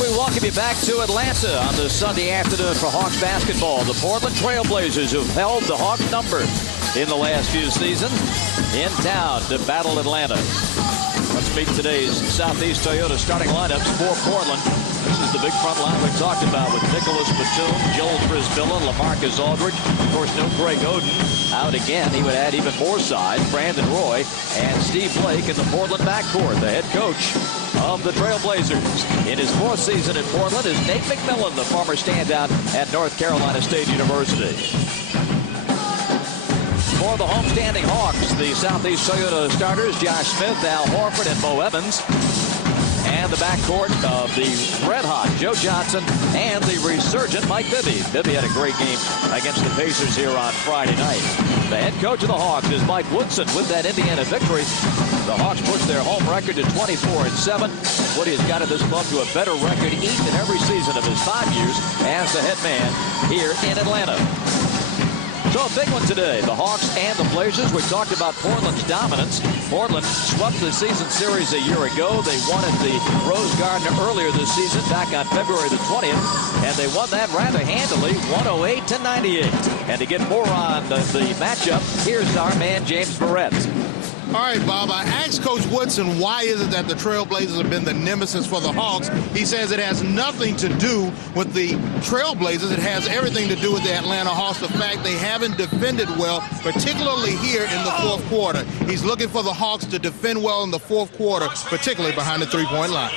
We welcome you back to Atlanta on this Sunday afternoon for Hawks basketball. The Portland Trail Blazers, who've held the Hawks number in the last few seasons, in town to battle Atlanta. Let's meet today's Southeast Toyota starting lineups for Portland. This is the big front line we talked about with N.Batum, J.Przybilla, LaMarcus Aldridge. Of course, no Greg Oden. Out again, he would add even more size. B.Roy and S.Blake in the Portland backcourt. The head coach of the Trail Blazers in his fourth season in Portland is Nate McMillan, the former standout at North Carolina State University. For the homestanding Hawks, the Southeast Toyota starters, J.Smith, A.Hoford, and M.Evans. And the backcourt of the red-hot J.Johnson and the resurgent M.Bibby. Bibby had a great game against the Pacers here on Friday night. The head coach of the Hawks is Mike Woodson with that Indiana victory. The Hawks push their home record to 24-7. Woody has got this club to a better record each and every season of his 5 years as the head man here in Atlanta. So a big one today, the Hawks and the Blazers. We talked about Portland's dominance. Portland swept the season series a year ago. They won at the Rose Garden earlier this season, back on February the 20th, and they won that rather handily, 108-98. And to get more on the matchup, here's our man James Barrett. All right, Bob, I asked Coach Woodson why is it that the Trail Blazers have been the nemesis for the Hawks. He says it has nothing to do with the Trail Blazers. It has everything to do with the Atlanta Hawks. The fact they haven't defended well, particularly here in the fourth quarter. He's looking for the Hawks to defend well in the fourth quarter, particularly behind the three-point line.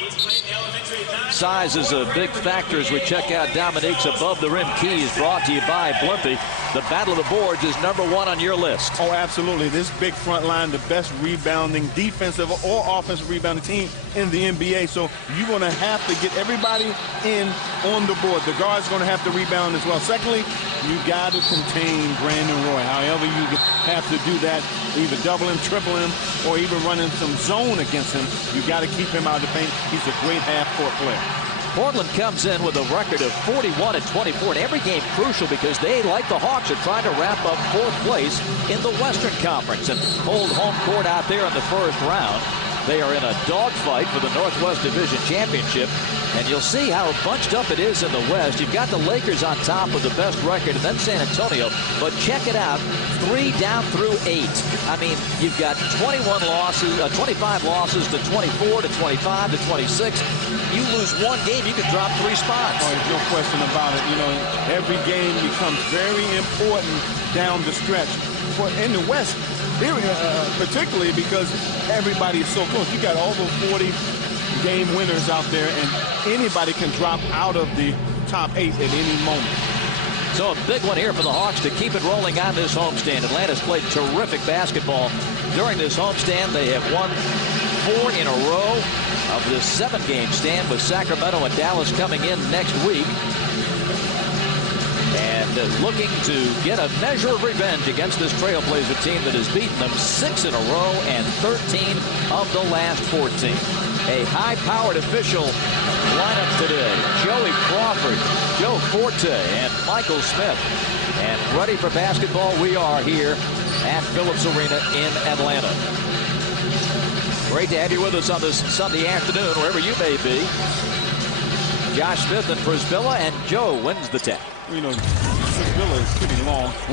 Size is a big factor as we check out Dominique's above-the-rim keys, brought to you by Blimpie. The Battle of the Boards is #1 on your list. Oh, absolutely. This big front line, the best rebounding, defensive or offensive rebounding team in the NBA. So you're going to have to get everybody in on the board. The guard's going to have to rebound as well. Secondly, you got to contain Brandon Roy. However you have to do that, either double him, triple him, or even running some zone against him. You got to keep him out of the paint. He's a great half-court player. Portland comes in with a record of 41-24, and every game crucial because they, like the Hawks, are trying to wrap up fourth place in the Western Conference and hold home court out there in the first round. They are in a dogfight for the Northwest Division Championship, and you'll see how bunched up it is in the West. You've got the Lakers on top with the best record, and then San Antonio. But check it out, 3 down through 8. I mean, you've got 25 losses to 24 to 25 to 26. You lose one game, you could drop 3 spots. Oh, there's no question about it. You know, every game becomes very important down the stretch. In the West, particularly because everybody is so close. You got over 40 game winners out there, and anybody can drop out of the top 8 at any moment. So a big one here for the Hawks to keep it rolling on this homestand. Atlanta's played terrific basketball during this homestand. They have won 4 in a row of this 7-game stand, with Sacramento and Dallas coming in next week. And looking to get a measure of revenge against this Trailblazer team that has beaten them 6 in a row and 13 of the last 14. A high-powered official lineup today. Joey Crawford, Joe Forte, and Michael Smith. And ready for basketball we are here at Phillips Arena in Atlanta. Great to have you with us on this Sunday afternoon, wherever you may be. J.Smith and Przybilla, and Joe wins the 10. You know, Przybilla is pretty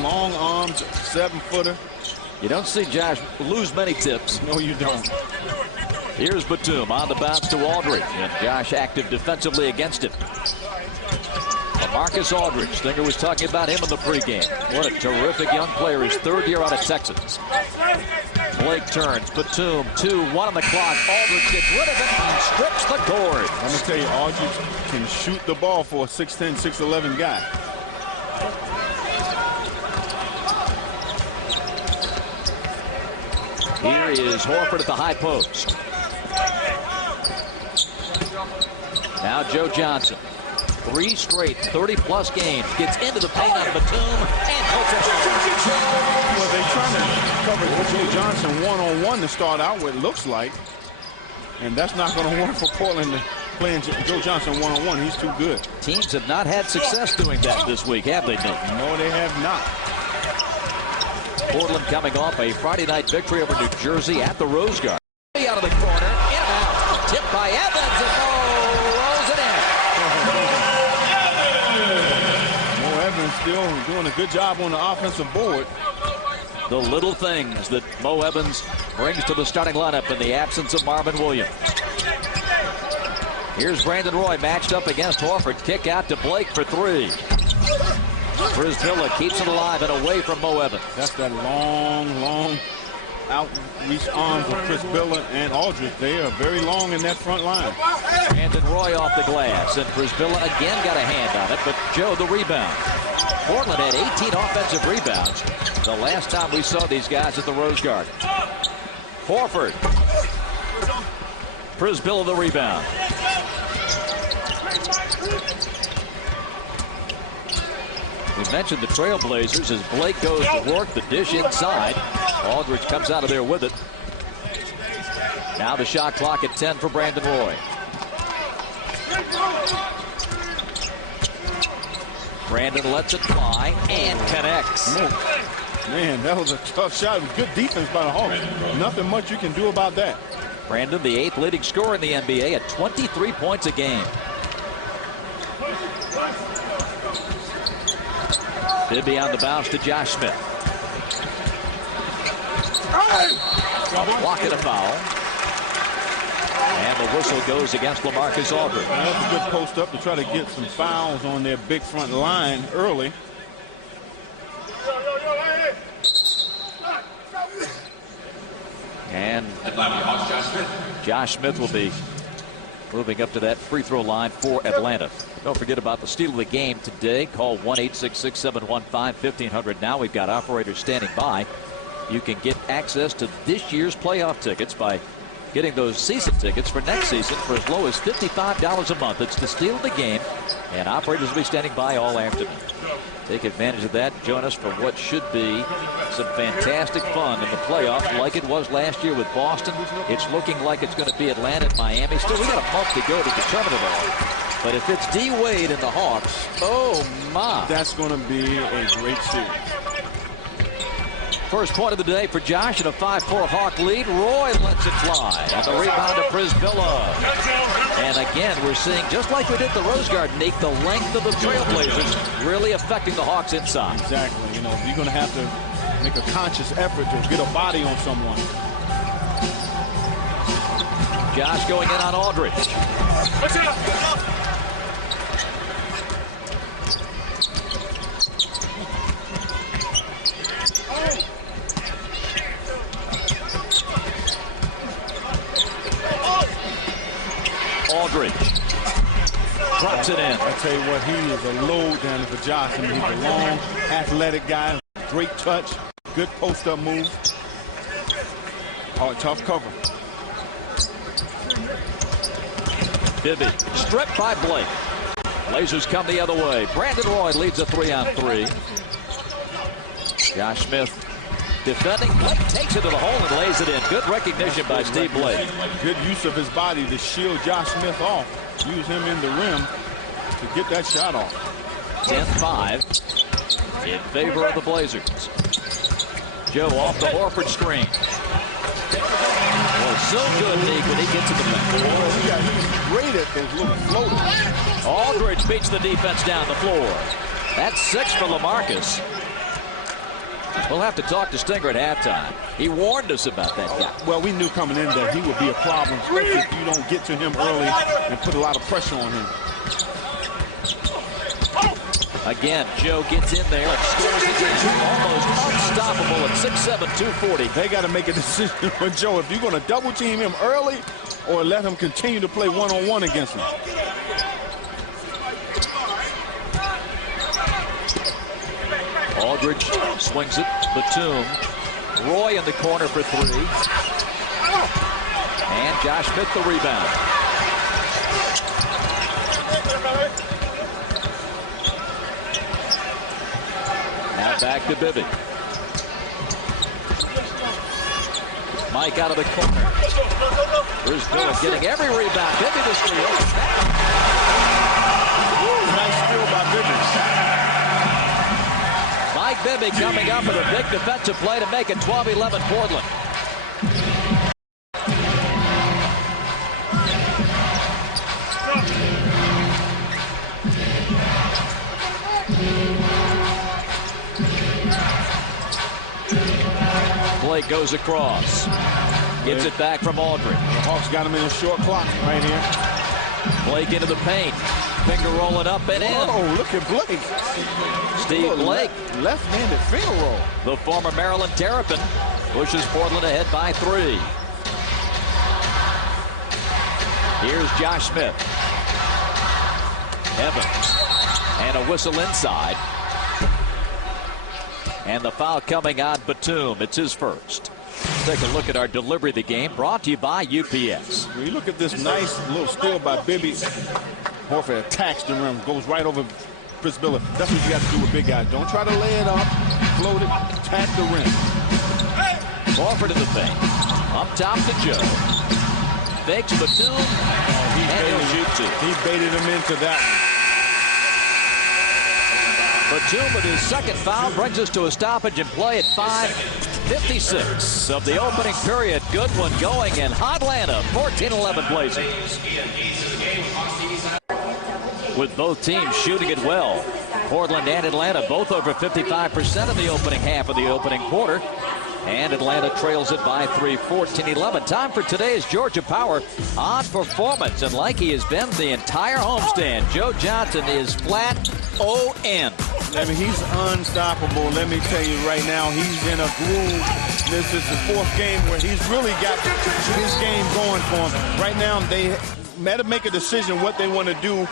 long arms, 7-footer. You don't see Josh lose many tips. No, you don't. Here's Batum on the bounce to Aldridge, and Josh active defensively against him. LaMarcus Aldridge, Stinger was talking about him in the pregame. What a terrific young player, his 3rd year out of Texas. Blake turns, Batum, 2-1 on the clock. Aldridge gets rid of it and strips the cord. I'm going to tell you, Aldridge can shoot the ball for a 6'10", 6'11" guy. Here is Horford at the high post. Now J.Johnson. 3 straight 30-plus games. Gets into the paint on Batum and puts it home. Well, they're trying to cover J.Johnson one-on-one to start out with, it looks like. And that's not going to work for Portland, playing J.Johnson one-on-one. He's too good. Teams have not had success doing that this week, have they, Nick? No, they have not. Portland coming off a Friday night victory over New Jersey at the Rose Garden. Out of the corner, in and out. Tipped by Evans, and rolls it in. doing a good job on the offensive board. The little things that M.Evans brings to the starting lineup in the absence of Marvin Williams. Here's Brandon Roy matched up against Horford. Kick out to Blake for three. Przybilla keeps it alive and away from M.Evans. That's that long outreach arms of Przybilla and Aldridge. They are very long in that front line. Brandon Roy off the glass, and Przybilla again got a hand on it, but Joe the rebound. Portland had 18 offensive rebounds the last time we saw these guys at the Rose Garden. Horford. Przybilla the rebound. We mentioned the Trailblazers as Blake goes to work, the dish inside. Aldridge comes out of there with it. Now the shot clock at 10 for Brandon Roy. Brandon lets it fly and connects. Man, that was a tough shot. It was good defense by the Hawks. Nothing much you can do about that. Brandon, the 8th leading scorer in the NBA at 23 points a game. Bibby on the bounce to J.Smith. Blocking a foul. And the whistle goes against LaMarcus Aldridge. That's a good post up to try to get some fouls on their big front line early. And J.Smith will be moving up to that free throw line for Atlanta. Don't forget about the steal of the game today. Call 1-866-715-1500 now. We've got operators standing by. You can get access to this year's playoff tickets by getting those season tickets for next season for as low as $55 a month. It's the steal of the game, and operators will be standing by all afternoon. Take advantage of that. Join us for what should be some fantastic fun in the playoffs like it was last year with Boston. It's looking like it's going to be Atlanta and Miami. Still, we got a month to go to determine it all. But if it's D. Wade and the Hawks, oh my. That's going to be a great series. First point of the day for Josh in a 5-4 Hawk lead. Roy lets it fly. And the rebound to Przybilla. And again, we're seeing, just like we did the Rose Garden, Nick, the length of the Trailblazers really affecting the Hawks inside. Exactly. You know, you're going to have to make a conscious effort to get a body on someone. Josh going in on Aldridge. Aldridge drops it in. I tell you what, he is a load down for Johnson. He's a long, athletic guy, great touch, good post-up move. Oh, tough cover. Bibby stripped by Blake. Blazers come the other way. Brandon Roy leads a 3-on-3. J.Smith defending. Blake takes it to the hole and lays it in. Good recognition by Steve Blake. Good use of his body to shield J.Smith off. Use him in the rim to get that shot off. 10-5 in favor of the Blazers. Joe off the Horford screen. Well, so good, Nick, when he gets to the bench. Yeah, he's great at those little floaters. Aldridge beats the defense down the floor. That's 6 for LaMarcus. We'll have to talk to Stinger at halftime. He warned us about that guy. Well, we knew coming in that he would be a problem, especially if you don't get to him early and put a lot of pressure on him. Again, Joe gets in there and scores again. Almost unstoppable at 6'7", 240. They got to make a decision with Joe. If you're going to double team him early or let him continue to play one-on-one against him. Aldridge swings it. Batum. Roy in the corner for 3. And J.Smith the rebound. Now back to Bibby. Mike out of the corner. Przybilla getting every rebound. Bibby the steal. Nice steal by Bibby. M.Bibby coming up with a big defensive play to make it 12-11 Portland. S.Blake goes across. Gets it back from Aldridge. The Hawks got him in a short clock right here. Blake into the paint. Finger rolling up and in. Oh, look at Blake. Steve Blake. Left-handed finger roll. The former Maryland Terrapin pushes Portland ahead by 3. Here's J.Smith. Evans. And a whistle inside. And the foul coming on Batum. It's his first. Let's take a look at our delivery of the game, brought to you by UPS. When you look at this nice little steal by Bibby. Horford attacks the rim, goes right over Przybilla. That's what you got to do with big guys. Don't try to lay it up, float it, attack the rim. Horford in the paint. Up top to Joe. Fakes Batum. And he'll shoot 2. He baited him into that one. Batum with his second foul brings us to a stoppage in play at 5:56 of the opening period. Good one going in Atlanta. 14-11 Blazers. With both teams shooting it well. Portland and Atlanta both over 55% in the opening half of the opening quarter. And Atlanta trails it by 3, 14-11. Time for today's Georgia Power on performance. And like he has been the entire homestand, Joe Johnson is flat O.N. I mean, he's unstoppable. Let me tell you right now, he's in a groove. This is the 4th game where he's really got his game going for him. Right now, they had to make a decision what they want to do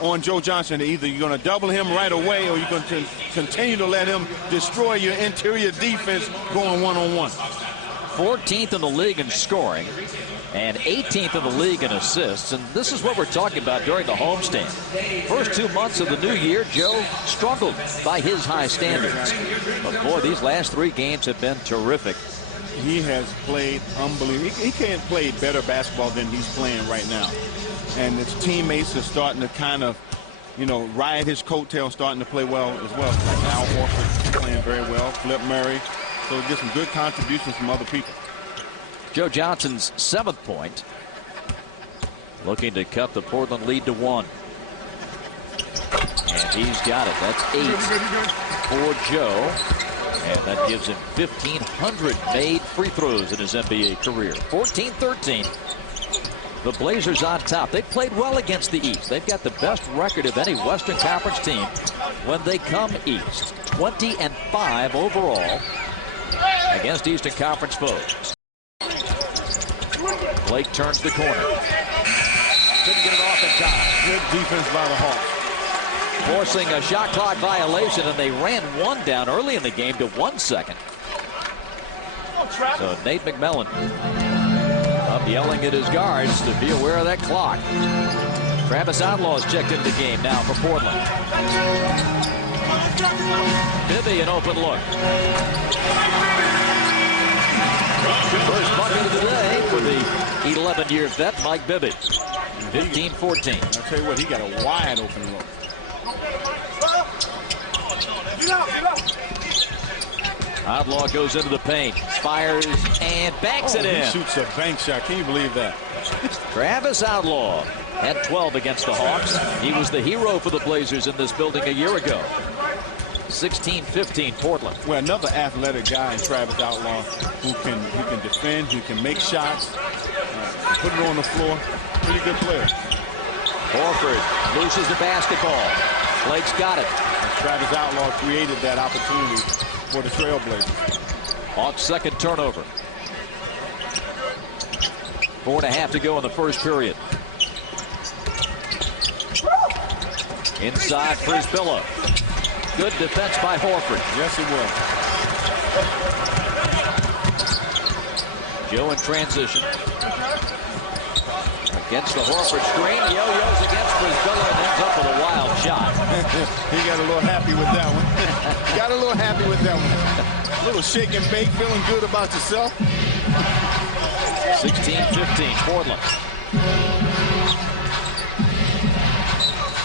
on Joe Johnson. Either you're going to double him right away or you're going to continue to let him destroy your interior defense going one-on-one. 14th in the league in scoring and 18th in the league in assists. And this is what we're talking about during the homestand. First 2 months of the new year, Joe struggled by his high standards. But boy, these last 3 games have been terrific. He has played unbelievable. He can't play better basketball than he's playing right now. And his teammates are starting to kind of, you know, ride his coattails, starting to play well as well. Like L.Hoford playing very well. Flip Murray. So get some good contributions from other people. Joe Johnson's 7th point. Looking to cut the Portland lead to 1. And he's got it. That's 8 for Joe. And that gives him 1,500 made free throws in his NBA career. 14-13. The Blazers on top. They played well against the East. They've got the best record of any Western Conference team when they come East. 20-5 overall against Eastern Conference foes. Blake turns the corner. Couldn't get it off in time. Good defense by the Hawks. Forcing a shot clock violation, and they ran 1 down early in the game to 1 second. So Nate McMillan up yelling at his guards to be aware of that clock. Travis Outlaw's checked into the game now for Portland. Bibby an open look. First bucket of the day for the 11-year vet Mike Bibby. 15-14. I'll tell you what, he got a wide open look. Outlaw goes into the paint, fires, and banks it in. He shoots a bank shot. Can you believe that? Travis Outlaw had 12 against the Hawks. He was the hero for the Blazers in this building a year ago. 16-15 Portland. Well, another athletic guy in Travis Outlaw who can defend, who can make shots, put it on the floor. Pretty good player. Horford loses the basketball. Blake's got it. And Travis Outlaw created that opportunity for the Trailblazers. Hawks' second turnover. 4.5 to go in the first period. Inside Przybilla. Good defense by Horford. Yes, it was. Joe in transition. Against the Horford screen. Yo-yos against Przybilla and ends up with a wild shot. He got a little happy with that one. Got a little happy with that one. A little shake and bake, feeling good about yourself. 16-15 Portland.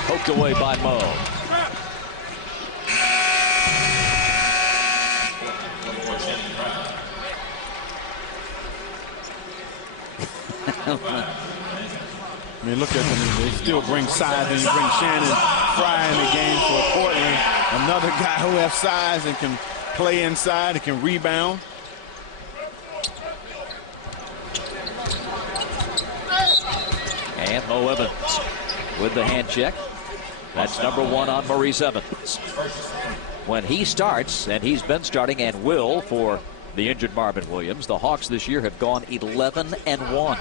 Poked away by Mo. I mean, look at them. They still bring size, and you bring Shannon Fry in the game for Portland. Another guy who has size and can play inside and can rebound. And M.Evans with the hand check. That's number 1 on Maurice Evans. When he starts, and he's been starting and will for the injured Marvin Williams, the Hawks this year have gone 11-1.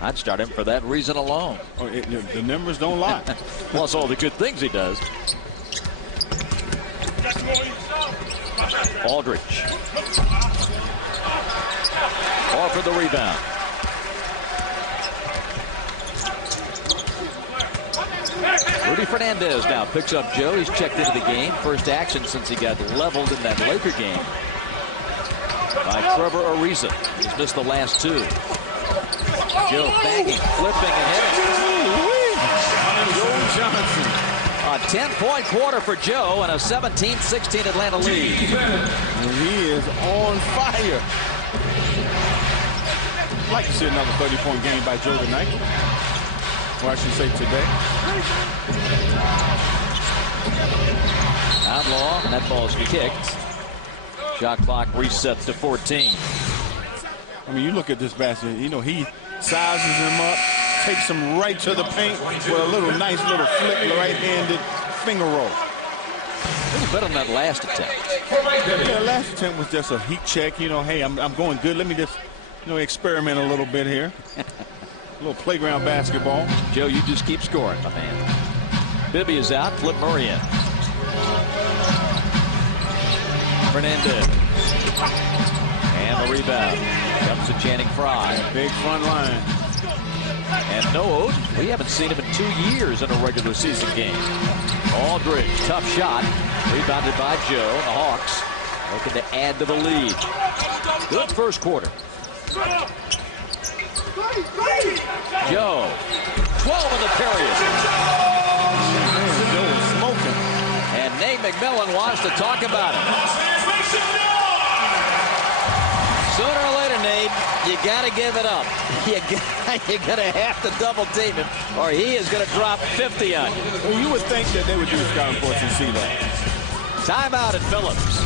I'd start him for that reason alone. Oh, the numbers don't lie. Plus all the good things he does. Aldridge. Or for the rebound. Rudy Fernandez now picks up Joe. He's checked into the game. First action since he got leveled in that Laker game by Trevor Ariza. He's missed the last 2. Joe banging, flipping, and hitting. J.Johnson. A 10-point quarter for Joe and a 17-16 Atlanta lead. And he is on fire. I'd like to see another 30-point game by Joe tonight. Or I should say today. Outlaw, and that ball's kicked. Shot clock resets to 14. I mean, you look at this basket, you know, he sizes him up, takes him right to the paint with a nice little flick, right-handed finger roll. A little bit on that last attempt. Yeah, the last attempt was just a heat check. You know, hey, I'm going good. Let me just, experiment a little bit here. A little playground basketball. Joe, you just keep scoring, my man. Bibby is out. Flip Murray in. Fernandez. And the rebound. Comes to Channing Frye. Big front line. And no Oden. We haven't seen him in 2 years in a regular season game. Aldridge, tough shot. Rebounded by Joe. The Hawks looking to add to the lead. Good first quarter. Joe. 12 in the period. Joe is smoking. And Nate McMillan wants to talk about it. Sooner or later, Nate, you got to give it up. You're going to have to double team him, or he is going to drop 50 on you. Well, you would think that they would do scouting reports and see that. Timeout at Phillips.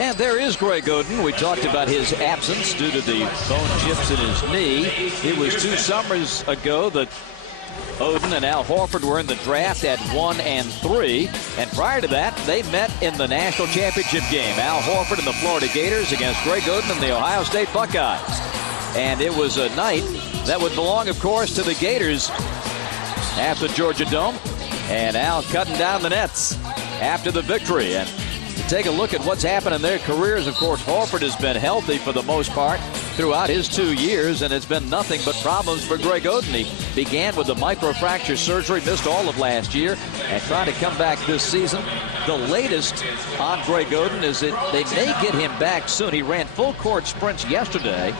And there is Greg Oden. We talked about his absence due to the bone chips in his knee. It was 2 summers ago that Oden and Al-Hoford were in the draft at 1 and 3. And prior to that, they met in the national championship game. Al-Hoford and the Florida Gators against Greg Oden and the Ohio State Buckeyes. And it was a night that would belong, of course, to the Gators at the Georgia Dome. And Al cutting down the nets after the victory. And to take a look at what's happened in their careers, of course, Horford has been healthy for the most part throughout his 2 years, and it's been nothing but problems for Greg Oden. He began with a microfracture surgery, missed all of last year, and trying to come back this season. The latest on Greg Oden is that they may get him back soon. He ran full court sprints yesterday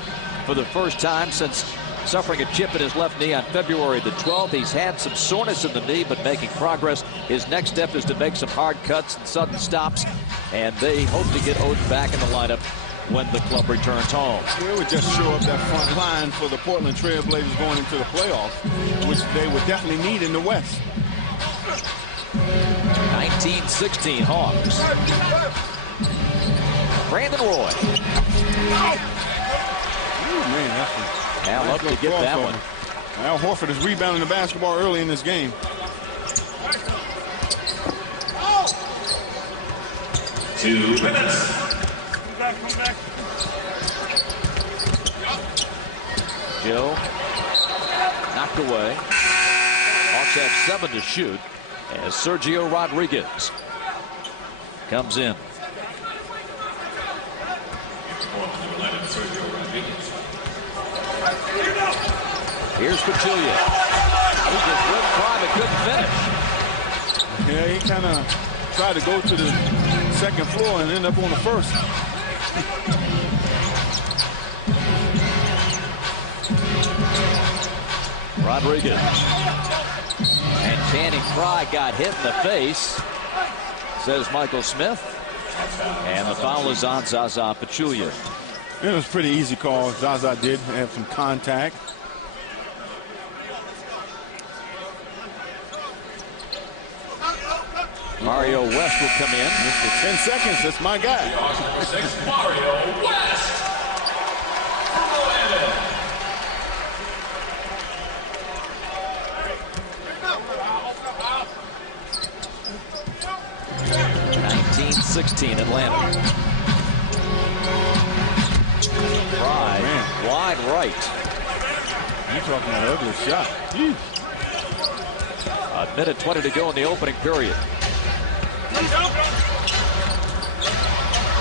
for the first time since suffering a chip in his left knee on February the 12th. He's had some soreness in the knee, but making progress. His next step is to make some hard cuts and sudden stops, and they hope to get Oden back in the lineup when the club returns home. It would just show up that front line for the Portland Trail Blazers going into the playoffs, which they would definitely need in the West. 19-16 Hawks. Brandon Roy. Ooh, man, that's Al up to get that one. Al-Hoford is rebounding the basketball early in this game. Two minutes. Come back. Joe knocked away. Hawks have 7 to shoot as Sergio Rodriguez comes in. Here's Przybilla. He just went try but couldn't finish. Yeah, he kind of tried to go to the second floor and end up on the first. Rodriguez. And Channing Frye got hit in the face, says Michael Smith. And the foul is on Zaza Pachulia. It was a pretty easy call. Zaza did have some contact. Mario West will come in. For 10 seconds, that's my guy. Mario West. 19-16 Atlanta. Fry, wide right. You're talking about an ugly shot. Jeez. A minute 20 to go in the opening period.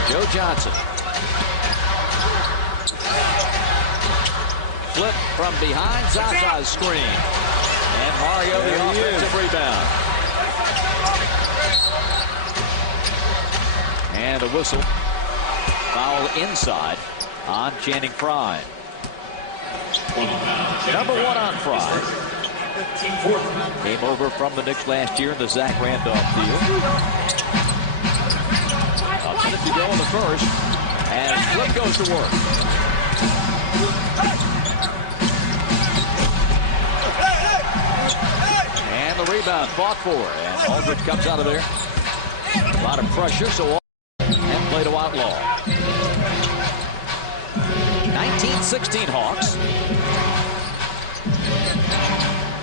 J.Johnson. Flip from behind Zaza's screen. And Mario the offensive rebound. And a whistle. Foul inside on Channing Frye. Number 1 on Frye. Came over from the Knicks last year in the Zach Randolph deal. A minute to go in the first. And Flip goes to work. And the rebound fought for. And Aldridge comes out of there. A lot of pressure, so and play to Outlaw. 19-16 Hawks.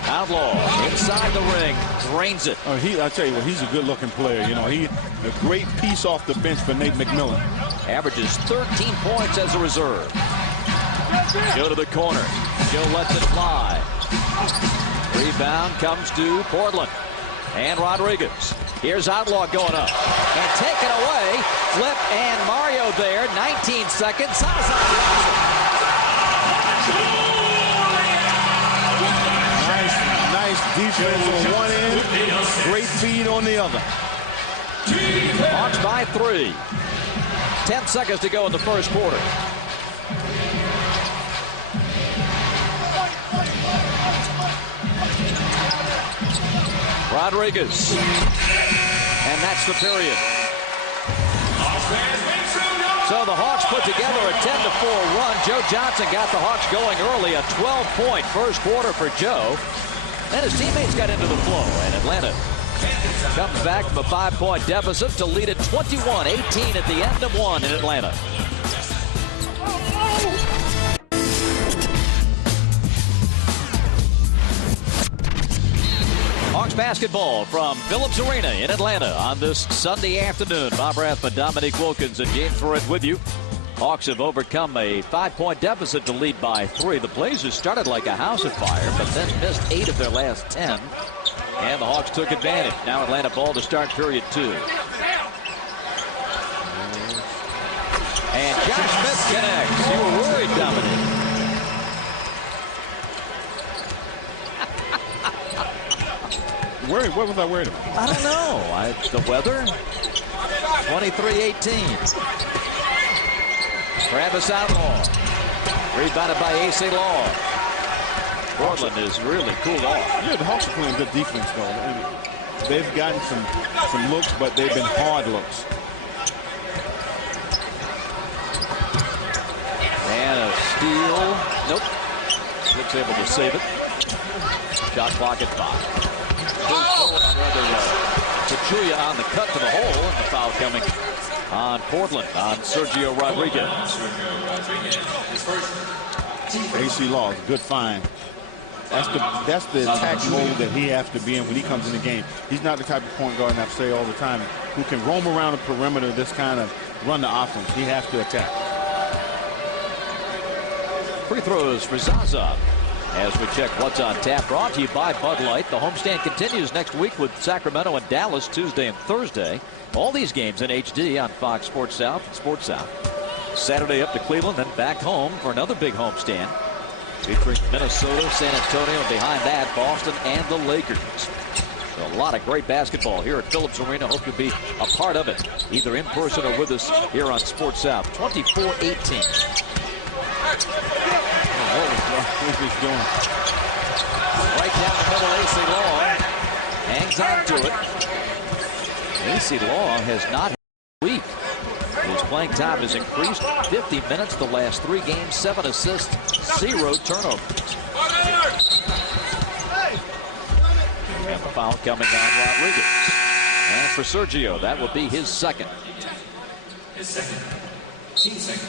Outlaw inside the ring, drains it. Oh, I tell you what, he's a good-looking player. You know, a great piece off the bench for Nate McMillan. Averages 13 points as a reserve. Go to the corner. Joe lets it fly. Rebound comes to Portland. And Rodriguez. Here's Outlaw going up. And taken away. Flip and Mario there. 19 seconds. Nice defense on one end. Great feed on the other. Hawks by 3. 10 seconds to go in the first quarter. Rodriguez. And that's the period. So the Hawks put together a 10-4 run. J.Johnson got the Hawks going early. A 12-point first quarter for Joe. And his teammates got into the flow. And Atlanta comes back from a 5-point deficit to lead at 21-18 at the end of 1 in Atlanta. Hawks basketball from Phillips Arena in Atlanta on this Sunday afternoon. Bob Rathman, Dominique Wilkins, and James Ferret with you. Hawks have overcome a 5-point deficit to lead by 3. The Blazers started like a house of fire, but then missed 8 of their last 10. And the Hawks took advantage. Now Atlanta ball to start period 2. And J.Smith connects. You were worried, Dominique. What was I worried about? I don't know. The weather. 23-18. Travis Outlaw. Rebounded by A.C. Law. Portland is really cooled off. Yeah, the Hawks are playing good defense, though. They've gotten some looks, but they've been hard looks. And a steal. Nope. Looks able to save it. Shot clock at 5. Pachulia on the cut to the hole, and the foul coming on Portland on Sergio Rodriguez. A.C. Law is a good find. That's the attack mode that he has to be in when he comes in the game. He's not the type of point guard, and I say all the time, who can roam around the perimeter, this kind of run the offense. He has to attack. Free throws for Zaza. As we check what's on tap, brought to you by Bud Light. The homestand continues next week with Sacramento and Dallas Tuesday and Thursday. All these games in HD on Fox Sports South and Sports South. Saturday up to Cleveland, then back home for another big homestand featuring Minnesota, San Antonio, and behind that, Boston and the Lakers. So a lot of great basketball here at Phillips Arena. Hope you'll be a part of it, either in person or with us here on Sports South. 24-18. What is this doing? Right down the middle, A.C. Law hangs on to it. A.C. Law has not had a week. His playing time has increased 50 minutes the last 3 games, 7 assists, 0 turnovers. And the foul coming on Rodriguez. And for Sergio, that will be his second. His second. Team second.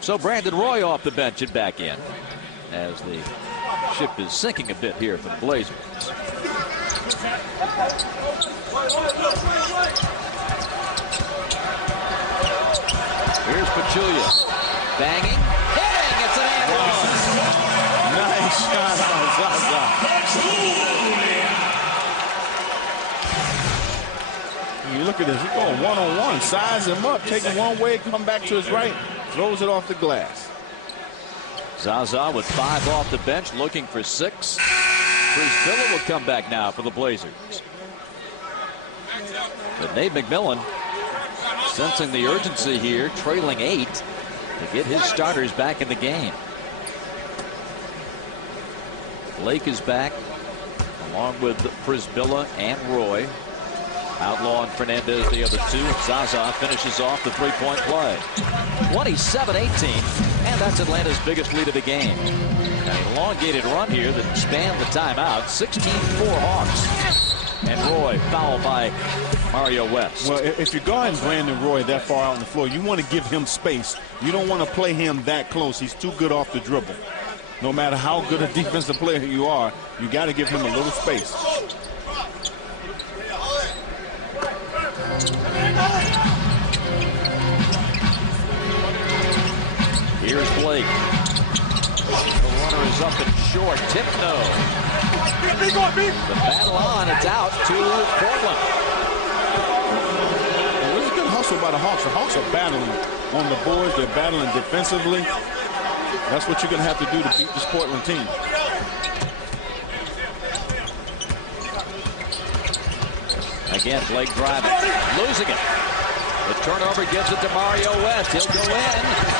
So Brandon Roy off the bench and back in as the ship is sinking a bit here for the Blazers. Here's Pachulia. Banging. Hitting. It's an and one. Nice shot on Zaza. You look at this. He's going one-on-one. Size him up. Take him one way. Come back to his right. Throws it off the glass. Zaza with 5 off the bench, looking for 6. Przybilla will come back now for the Blazers. But Nate McMillan, sensing the urgency here, trailing 8 to get his starters back in the game. Blake is back, along with Przybilla and Roy. Outlaw and Fernandez, the other 2. Zaza finishes off the three-point play. 27-18, and that's Atlanta's biggest lead of the game. An elongated run here that spanned the timeout. 16-4 Hawks. And Roy fouled by Mario West. Well, if you're guarding Brandon Roy that far out on the floor, you want to give him space. You don't want to play him that close. He's too good off the dribble. No matter how good a defensive player you are, you got to give him a little space. Here's Blake. The runner is up and short. Tip no. The battle on. It's out to Portland. Well, this is a good hustle by the Hawks. The Hawks are battling on the boards. They're battling defensively. That's what you're going to have to do to beat this Portland team. Again, Blake driving. Losing it. The turnover gives it to Mario West. He'll go in and miss it.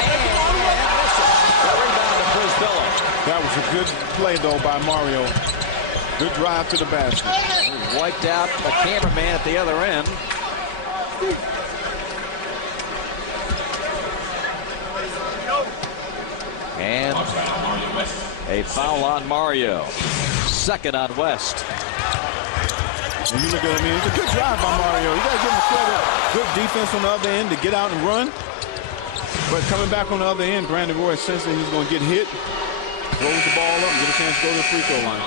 The rebound to Przybilla. That was a good play, though, by Mario. Good drive to the basket. He wiped out the cameraman at the other end. And a foul on Mario. Second on West. And you look at him, it's a good drive by Mario. You got to give him credit. Good defense on the other end to get out and run. But coming back on the other end, Brandon Roy sensed that he's going to get hit. Throws the ball up and get a chance to go to the free throw line.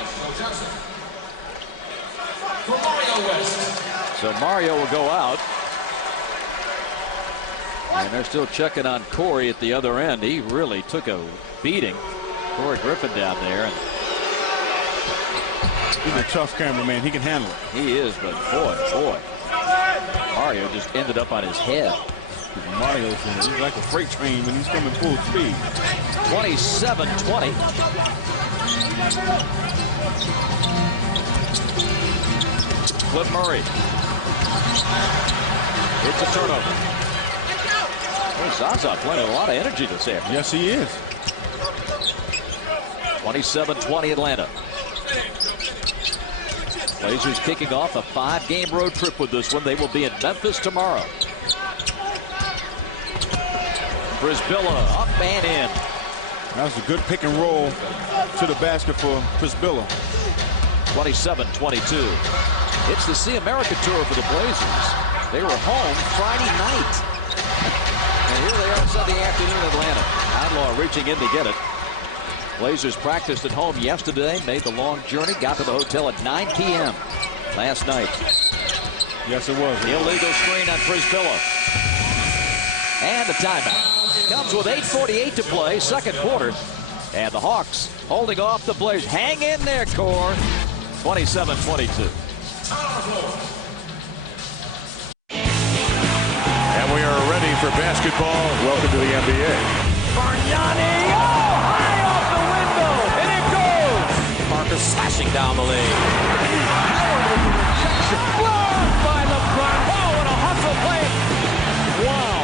So Mario will go out. And they're still checking on Corey at the other end. He really took a beating. Corey Griffin down there. And he's a tough cameraman. He can handle it. he is, but boy. Mario just ended up on his head. Mario's he's like a freight train when he's coming full speed. 27-20. Cliff Murray. It's a turnover. Zaza playing a lot of energy this afternoon. Yes, he is. 27-20 Atlanta. Blazers kicking off a 5-game road trip with this one. They will be in Memphis tomorrow. Przybilla up and in. That was a good pick and roll to the basket for Przybilla. 27-22. It's the See America tour for the Blazers. They were home Friday night. And here they are Sunday afternoon in Atlanta. Outlaw reaching in to get it. Blazers practiced at home yesterday, made the long journey, got to the hotel at 9 p.m. last night. Yes, it was. Illegal screen on Przybilla. And the timeout. Comes with 8:48 to play, second quarter. And the Hawks holding off the Blazers. Hang in there, Core. 27-22. And we are ready for basketball. Welcome to the NBA. Bargnani, high off the window, and it goes! Marcus slashing down the lane. Blocked by LeBron. Oh, what a hustle play! Wow.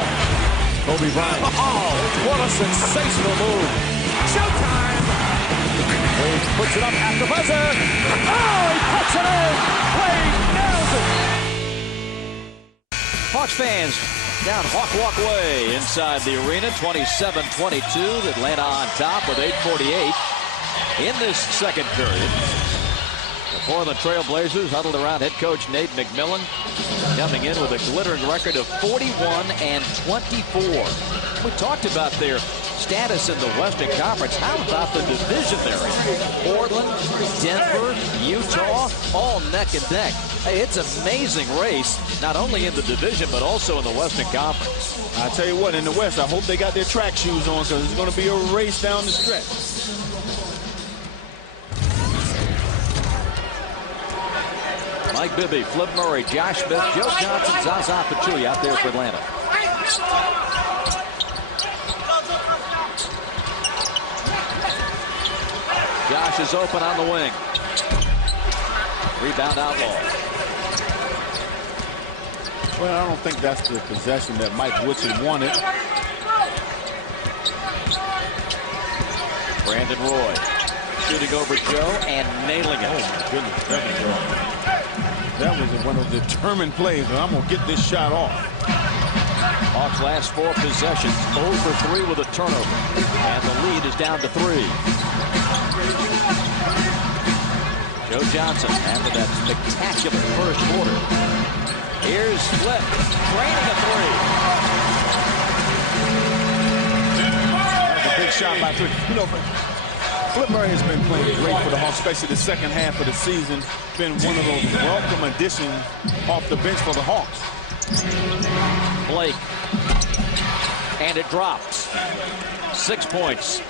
Kobe Bryant. Oh, what a sensational move. Showtime! Wade puts it up at the buzzer. Oh, he puts it in! Wade nails it! Hawks fans down Hawk Walk Way inside the arena. 27-22. Atlanta on top with 8:48 in this second period. The Portland Trail Blazers huddled around head coach Nate McMillan, coming in with a glittering record of 41-24. We talked about their status in the Western Conference. How about the division there? Portland, Denver, Utah, all neck and neck. Hey, it's an amazing race, not only in the division, but also in the Western Conference. I tell you what, in the West, I hope they got their track shoes on, because it's going to be a race down the stretch. M.Bibby, Flip Murray, J.Smith, Joe Johnson, Zaza Pachulia out there for Atlanta. Josh is open on the wing. Rebound Outlaw. Well, I don't think that's the possession that Mike Woodson wanted. Brandon Roy shooting over Joe and nailing it. Oh, my goodness. That was one of the determined plays, and I'm going to get this shot off. Hawks' last 4 possessions, 0 for 3 with a turnover. And the lead is down to 3. Joe Johnson after that spectacular first quarter. Here's Flip, draining a 3. That's a big shot by 3. You know, Flip Murray has been playing great for the Hawks, especially the second half of the season. Been one of those welcome additions off the bench for the Hawks. Blake. And it drops. 6 points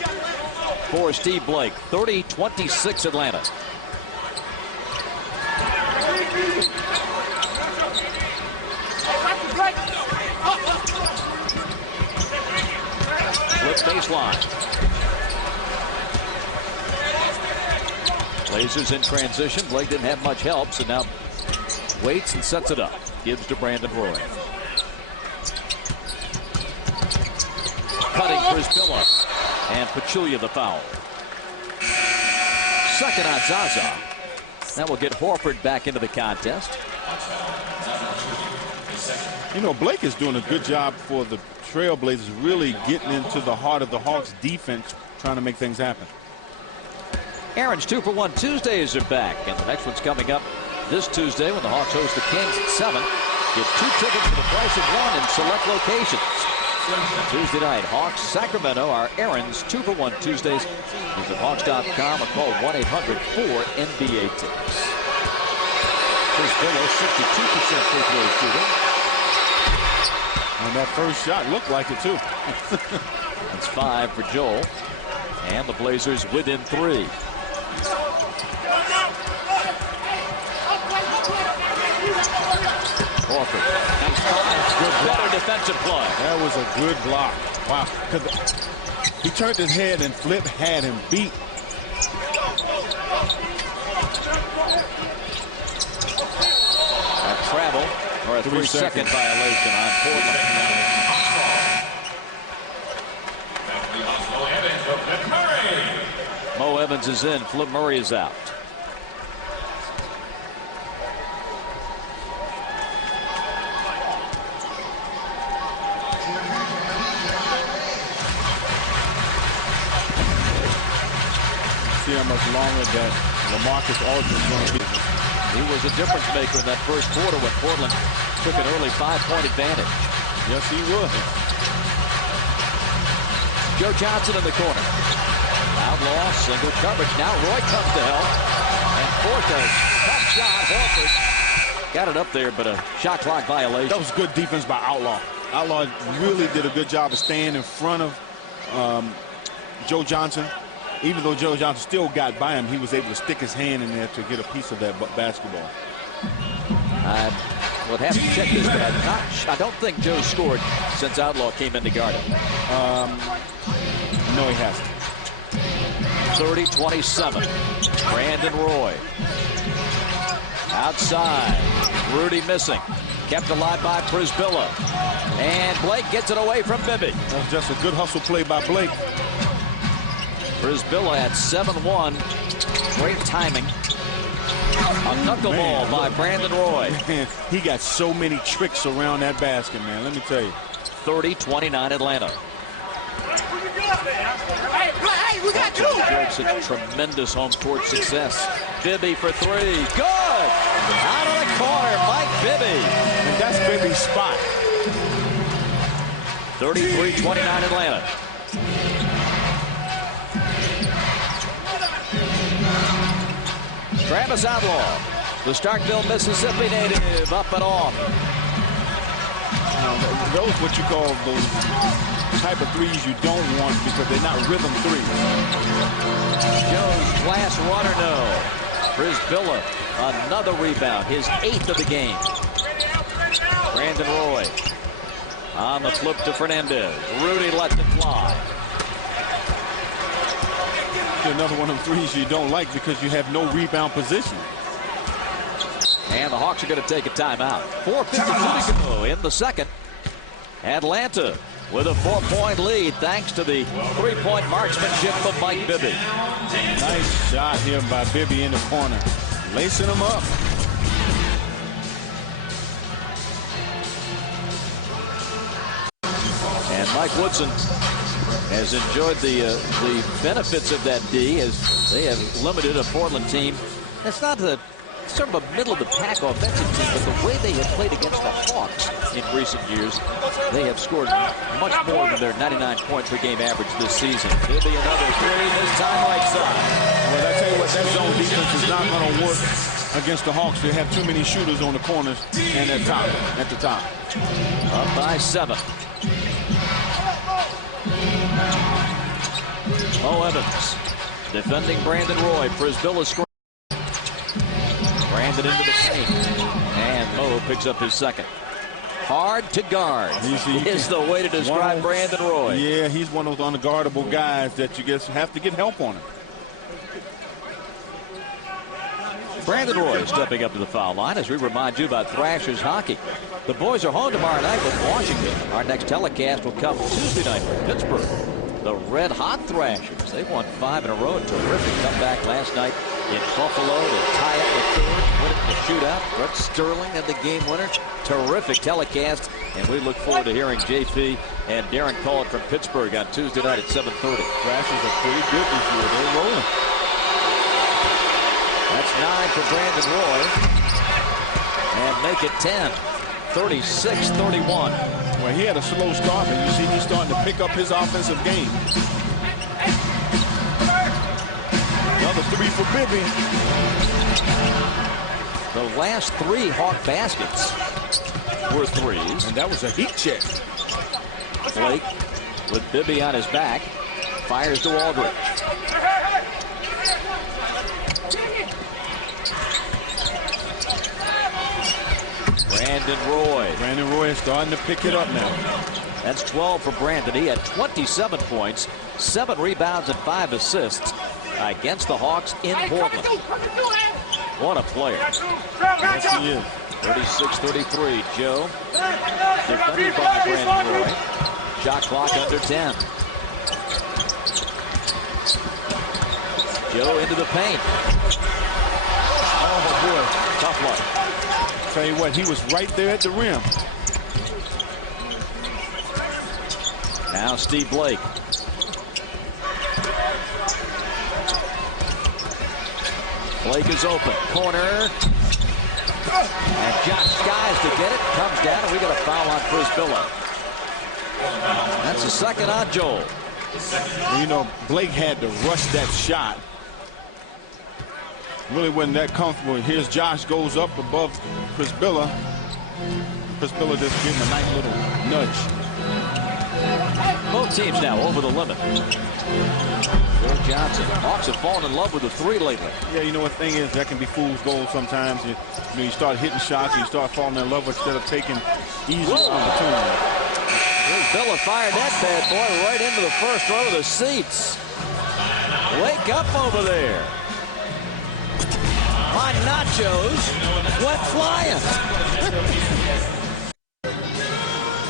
for Steve Blake. 30-26 Atlanta. Flip baseline. Blazers in transition. Blake didn't have much help, so now waits and sets it up. Gives to Brandon Roy. Cutting Przybilla. And Pachulia the foul. Second on Zaza. That will get Horford back into the contest. You know, Blake is doing a good job for the Trailblazers, really getting into the heart of the Hawks defense, trying to make things happen. Aaron's 2-for-1 Tuesdays are back, and the next one's coming up this Tuesday when the Hawks host the Kings at 7. Get 2 tickets for the price of 1 in select locations. Tuesday night, Hawks Sacramento are Aaron's 2-for-1 Tuesdays. Visit Hawks.com or call 1-800-4NBA tickets. Przybilla 62% free throw shooting. And that first shot looked like it too. That's 5 for Joel. And the Blazers within 3. Horford. Nice good better defensive play. That was a good block. Wow. He turned his head and Flip had him beat. A travel or a 3-second violation on Portland. M.Evans is in. Flip Murray is out. See how much longer that LaMarcus Aldridge is going to be. He was a difference maker in that first quarter when Portland took an early 5-point advantage. Yes, he was. Joe Johnson in the corner. Outlaw, single coverage. Now Roy comes to help. And fourth, a tough shot. Horford got it up there, but a shot clock violation. That was good defense by Outlaw. Outlaw really did a good job of staying in front of Joe Johnson. Even though Joe Johnson still got by him, he was able to stick his hand in there to get a piece of that basketball. I would have to check this bad. I don't think Joe scored since Outlaw came in to guard him. No, he hasn't. 30-27. Brandon Roy. Outside. Rudy missing. Kept alive by Przybilla. And Blake gets it away from Bibby. That was just a good hustle play by Blake. Przybilla at 7-1. Great timing. A knuckleball by Brandon Roy. Man, he got so many tricks around that basket, man. Let me tell you. 30-29 Atlanta. Hey, we got two. Such tremendous home court success. Bibby for 3. Good. Out of the corner, M.Bibby. And that's Bibby's spot. 33-29 Atlanta. Travis Outlaw, the Starkville, Mississippi native, up and off. Those what you call those type of threes you don't want because they're not rhythm threes. Jones, class runner, no. Przybilla, another rebound, his 8th of the game. Brandon Roy on the flip to Fernandez. Rudy lets it fly. Another one of them threes you don't like because you have no rebound position. And the Hawks are going to take a timeout. 4:52 to go in the second. Atlanta with a 4-point lead thanks to the 3-point marksmanship of M.Bibby. Nice shot here by Bibby in the corner, lacing him up. And Mike Woodson has enjoyed the benefits of that D as they have limited a Portland team. That's not the sort of a middle-of-the-pack offensive team, but the way they have played against the Hawks in recent years, they have scored much more than their 99-point-per-game average this season. He'll be another three, this time right side. Well, I tell you what, that zone defense is not going to work against the Hawks. They have too many shooters on the corners and at the top. Up by 7. M.Evans defending Brandon Roy. Przybilla scoring. Brandon into the paint, and Mo picks up his second. Hard to guard is the way to describe Brandon Roy. Yeah, he's one of those unguardable guys that you just have to get help on him. Brandon Roy stepping up to the foul line as we remind you about Thrashers hockey. The boys are home tomorrow night with Washington. Our next telecast will come Tuesday night from Pittsburgh. The Red Hot Thrashers. They won 5 in a row. Terrific comeback last night in Buffalo to tie it with third, win it in the shootout. Brett Sterling had the game winner. Terrific telecast, and we look forward to hearing JP and Darren call it from Pittsburgh on Tuesday night at 7:30. Thrashers are pretty good this year. They're rolling. That's 9 for Brandon Roy, and make it 10. 36-31. Well, he had a slow start, but you see he's starting to pick up his offensive game. Another 3 for Bibby. The last 3 Hawk baskets were threes. And that was a heat check. Blake with Bibby on his back. Fires to Aldridge. Brandon Roy is starting to pick it up now. That's 12 for Brandon. He had 27 points, 7 rebounds, and 5 assists against the Hawks in Portland. What a player. Yes, he is. 36-33. Joe defended by Brandon Roy. Shot clock under 10. Joe into the paint. Oh, boy. Tough luck. Tell you what, he was right there at the rim. Now Steve Blake. Blake is open. Corner. And Josh skies to get it. Comes down, and we got a foul on Przybilla. That's the second on Joel. And you know, Blake had to rush that shot. Really wasn't that comfortable. Here's Josh goes up above Przybilla. Przybilla just gave him a nice little nudge. Both teams now over the limit. J.Johnson. Hawks have fallen in love with the 3 lately. Yeah, you know what thing is, that can be fool's gold sometimes. You start hitting shots and you start falling in love instead of taking easy opportunities. Przybilla fired that bad boy right into the first row of the seats. Wake up over there. My nachos went flying.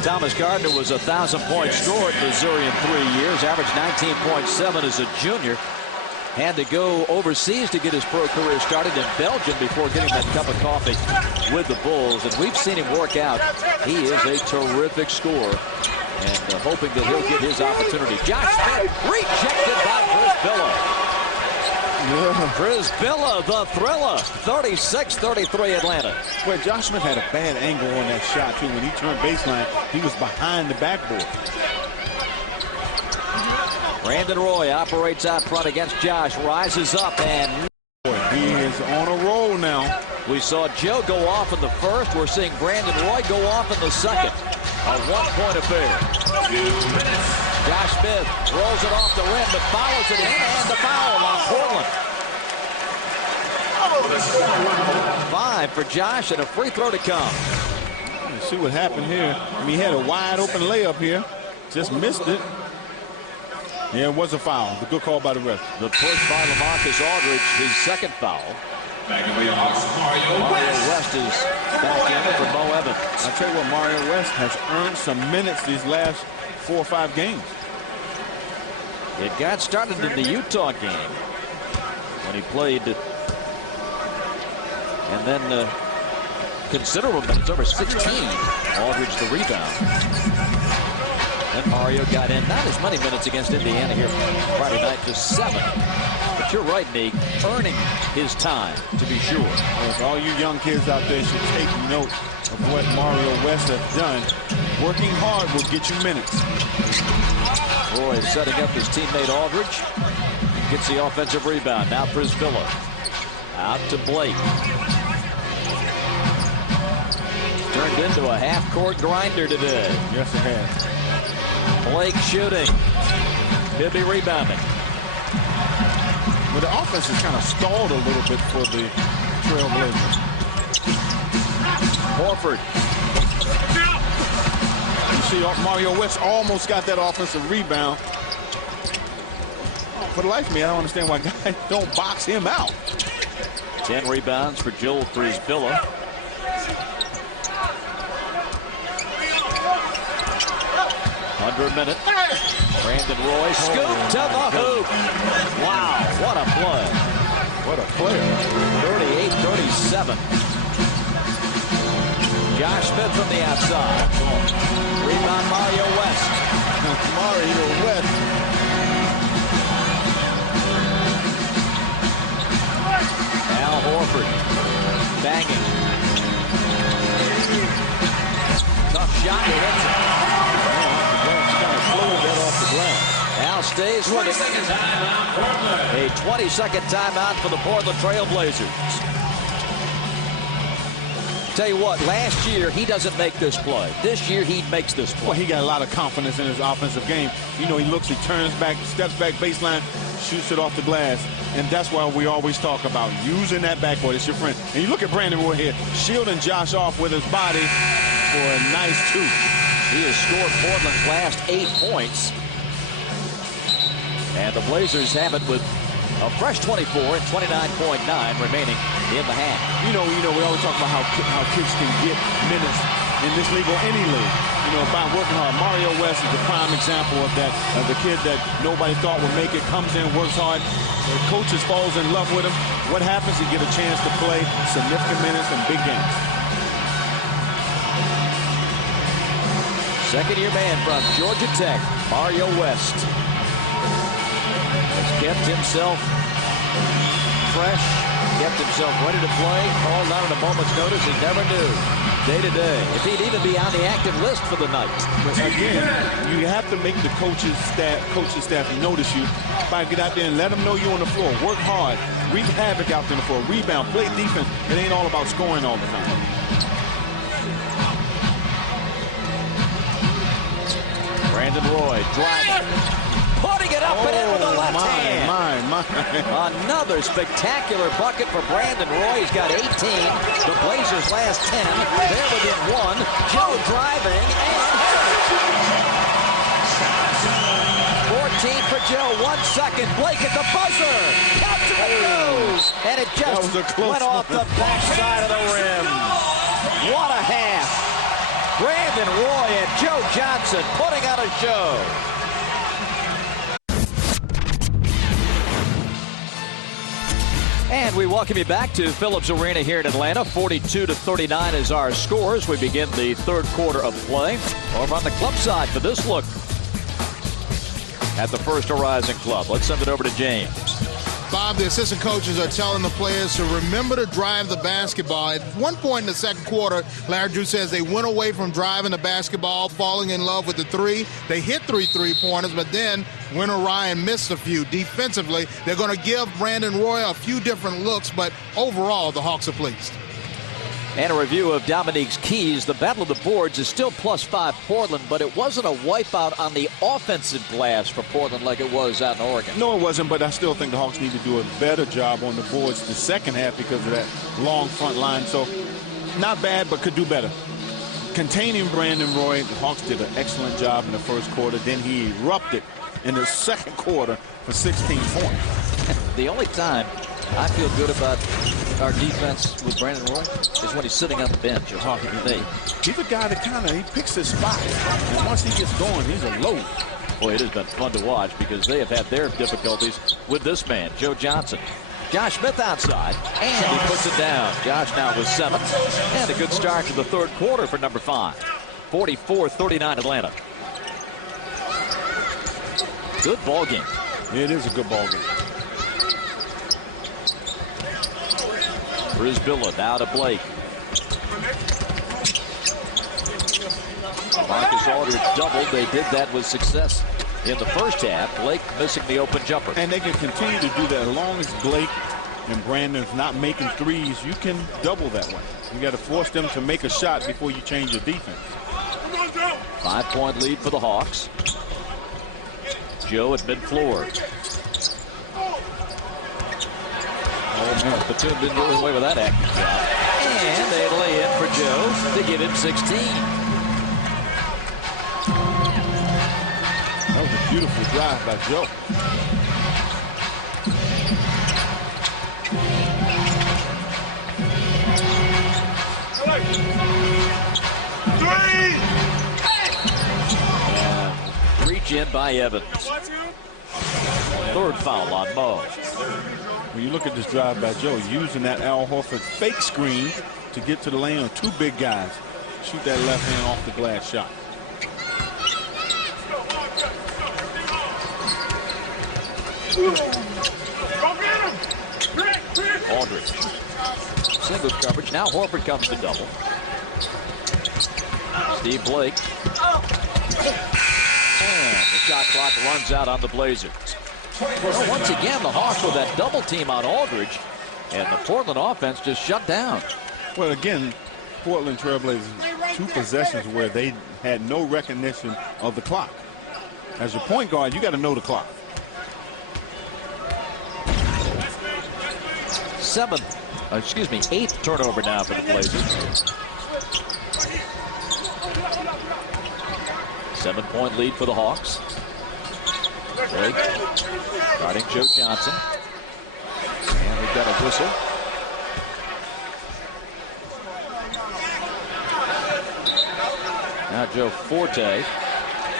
Thomas Gardner was a 1,000-point scorer at Missouri in 3 years, averaged 19.7 as a junior. Had to go overseas to get his pro career started in Belgium before getting that cup of coffee with the Bulls. And we've seen him work out. He is a terrific scorer. And hoping that he'll get his opportunity. J.Smith rejected by Przybilla. Przybilla, the thriller. 36-33 Atlanta. Well, J.Smith had a bad angle on that shot, too. When he turned baseline, he was behind the backboard. Brandon Roy operates out front against Josh. Rises up and... Boy, He is on a roll now. We saw Joe go off in the first. We're seeing Brandon Roy go off in the second. A one-point affair. J.Smith rolls it off the rim, but follows it in, and the foul on Portland. 5 for Josh, and a free throw to come. Let's see what happened here. I mean, he had a wide open layup here. Just missed it. Yeah, it was a foul. The good call by the ref. The push by L.Aldridge, his second foul. Mario West is back in for M.Evans. I'll tell you what, Mario West has earned some minutes these last 4 or 5 games. It got started in the Utah game when he played, and then considerable minutes, over 16. Aldridge the rebound. Then Mario got in, not as many minutes against Indiana here Friday night, just 7. But you're right, Nick, earning his time, to be sure. Yes, all you young kids out there should take note of what Mario West has done. Working hard will get you minutes. Roy setting up his teammate Aldridge. Gets the offensive rebound. Now Przybilla. Out to Blake. Turned into a half-court grinder today. Yes, it has. Blake shooting. M.Bibby rebounding. Well, the offense has kind of stalled a little bit for the Trailblazers. Horford. You see, Mario West almost got that offensive rebound. For the life of me, I don't understand why guys don't box him out. 10 rebounds for J.Przybilla. Under a minute. Brandon Roy scooped to the hoop. Wow, what a play. What a player. 38-37. J.Smith from the outside. Rebound Mario West. Mario West. Al-Hoford banging. Tough shot, he hits it. Al stays with it. A 20-second timeout for the Portland Trailblazers. Tell you what, last year he doesn't make this play. This year he makes this play. Well, he got a lot of confidence in his offensive game. You know, he looks, he turns back, steps back baseline, shoots it off the glass. And that's why we always talk about using that backboard. It's your friend. And you look at Brandon Roy here, shielding Josh off with his body for a nice 2. He has scored Portland's last 8 points. And the Blazers have it with a fresh 24 and 29.9 remaining in the half. You know, we always talk about how kids can get minutes in this league or any league. You know, by working hard. Mario West is a prime example of that. Of the kid that nobody thought would make it, comes in, works hard. The coaches falls in love with him. What happens? He get a chance to play significant minutes in big games. Second-year man from Georgia Tech, Mario West. Has kept himself fresh, kept himself ready to play, called out at a moment's notice he never knew. Day to day, if he'd even be on the active list for the night. But again, you have to make the coaching staff notice you by get out there and let them know you're on the floor. Work hard, wreak havoc out there on the floor, rebound, play defense. It ain't all about scoring all the time. Brandon Roy driving, putting it up and in with the left hand. Another spectacular bucket for Brandon Roy. He's got 18. The Blazers' last 10. They're within 1. Joe driving and 14 for Joe. 1 second. Blake at the buzzer. Captain it goes. And it just went off the backside of the rim. What a half. Brandon Roy and Joe Johnson putting on a show. And we welcome you back to Phillips Arena here in Atlanta. 42-39 is our score as we begin the third quarter of play. Over on the club side for this look at the First Horizon Club. Let's send it over to James. Bob, the assistant coaches are telling the players to remember to drive the basketball. At one point in the second quarter, Larry Drew says they went away from driving the basketball, falling in love with the three. They hit 3 3-pointers, but then went awry and missed a few. Defensively, they're going to give Brandon Roy a few different looks, but overall, the Hawks are pleased. And a review of Dominique's keys. The battle of the boards is still +5 Portland, but it wasn't a wipeout on the offensive glass for Portland like it was out in Oregon. No, it wasn't, but I still think the Hawks need to do a better job on the boards the second half because of that long front line. So not bad, but could do better. Containing Brandon Roy, the Hawks did an excellent job in the first quarter. Then he erupted in the second quarter for 16 points. The only time I feel good about our defense with Brandon Roy is when he's sitting on the bench or talking to me. He's a guy that he picks his spot. And once he gets going, he's a load. Boy, it has been fun to watch because they have had their difficulties with this man, J.Johnson. J.Smith outside, and he puts it down. Josh now with 7, and a good start to the third quarter for number 5. 44-39 Atlanta. Good ball game. It is a good ball game. Przybilla now to Blake. Marcus Aldridge doubled. They did that with success in the first half. Blake missing the open jumper. And they can continue to do that as long as Blake and Brandon's not making threes. You can double that way. You got to force them to make a shot before you change your defense. 5-point lead for the Hawks. Joe at mid-floor. Batum didn't get away with that acting job. And they lay in for Joe to give him 16. That was a beautiful drive by Joe. Reach in by Evans. Third foul on Mo. When you look at this drive by Joe, using that Al-Horford fake screen to get to the lane on 2 big guys. Shoot that left hand off the glass shot. Aldridge. Single coverage. Now Horford comes to double. Steve Blake. And the shot clock runs out on the Blazers. Well, once again, the Hawks with that double team on Aldridge, and the Portland offense just shut down. Well, again, Portland Trailblazers 2 possessions where they had no recognition of the clock. As your point guard, you got to know the clock. 8th turnover now for the Blazers. 7-point lead for the Hawks. Blake guarding J.Johnson. And we've got a whistle. Now Joe Forte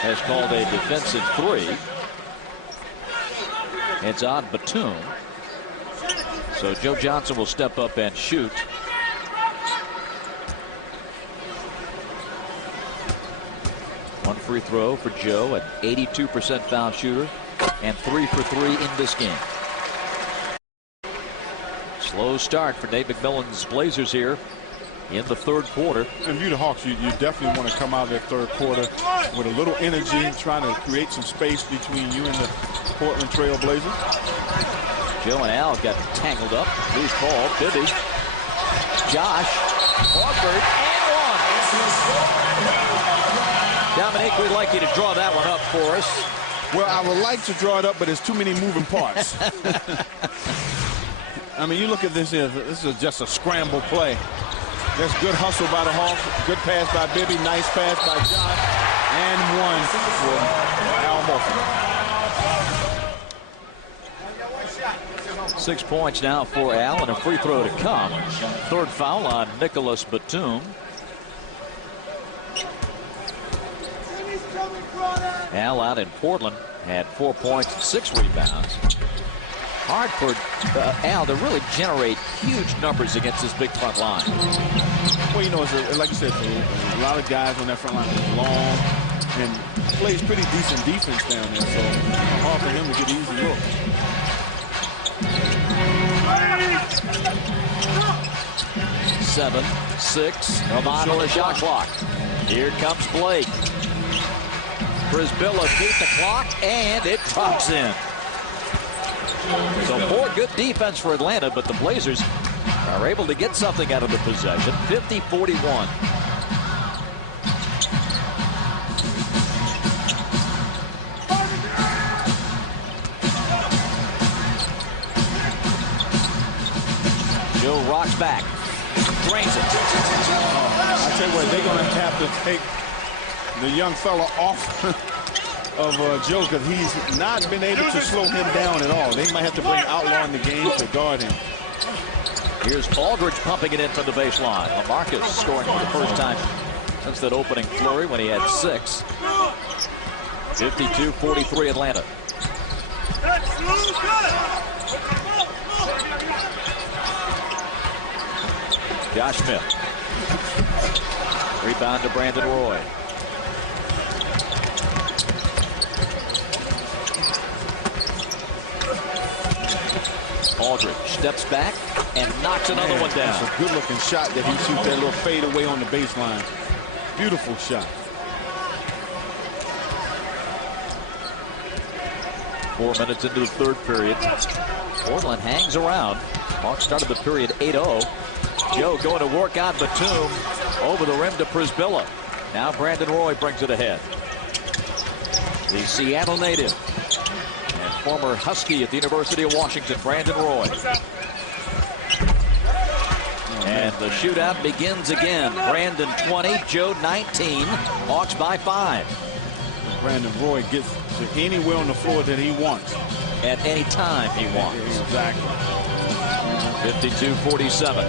has called a defensive 3. It's on Batum. So J.Johnson will step up and shoot. One free throw for Joe, an 82% foul shooter, and 3 for 3 in this game. Slow start for Nate McMillan's Blazers here in the third quarter. And you, the Hawks, you definitely want to come out of that third quarter with a little energy, trying to create some space between you and the Portland Trail Blazers. Joe and Al got tangled up. Loose ball. Bibby. Josh. Hoford. And one. Dominique, we'd like you to draw that one up for us. Well, I would like to draw it up, but there's too many moving parts. I mean, you look at this here. This is just a scramble play. That's good hustle by the Hawks. Good pass by Bibby. Nice pass by Josh. And one for Al-Horford. 6 points now for Al, and a free throw to come. Third foul on Nicholas Batum. Al out in Portland had 4 points, 6 rebounds. Hard for Al to really generate huge numbers against this big front line. Well, you know, it's like you said, a lot of guys on that front line is long and plays pretty decent defense down there, so hard for him to get easy looks. 7-6. On the shot clock. Here comes Blake. Przybilla beat the clock, and it drops in. So more good defense for Atlanta, but the Blazers are able to get something out of the possession. 50-41. Joe rocks back. Drains it. I tell you what, they're going to have to take the young fella off of Joe, because he's not been able to slow him down at all. They might have to bring Outlaw in the game to guard him. Here's Aldridge pumping it in from the baseline. LaMarcus scoring for the first time since that opening flurry when he had 6. 52-43 Atlanta. J.Smith. Rebound to Brandon Roy. Aldridge steps back and knocks another one down. That's a good-looking shot that he shoots that little fade away on the baseline. Beautiful shot. 4 minutes into the third period. Portland hangs around. Hawks started the period 8-0. Joe going to work on Batum over the rim to Przybilla. Now Brandon Roy brings it ahead. The Seattle native and former Husky at the University of Washington, Brandon Roy. And the shootout begins again. Brandon 20, Joe 19. Hawks by 5. Brandon Roy gets to anywhere on the floor that he wants. At any time he wants. Exactly. 52-47.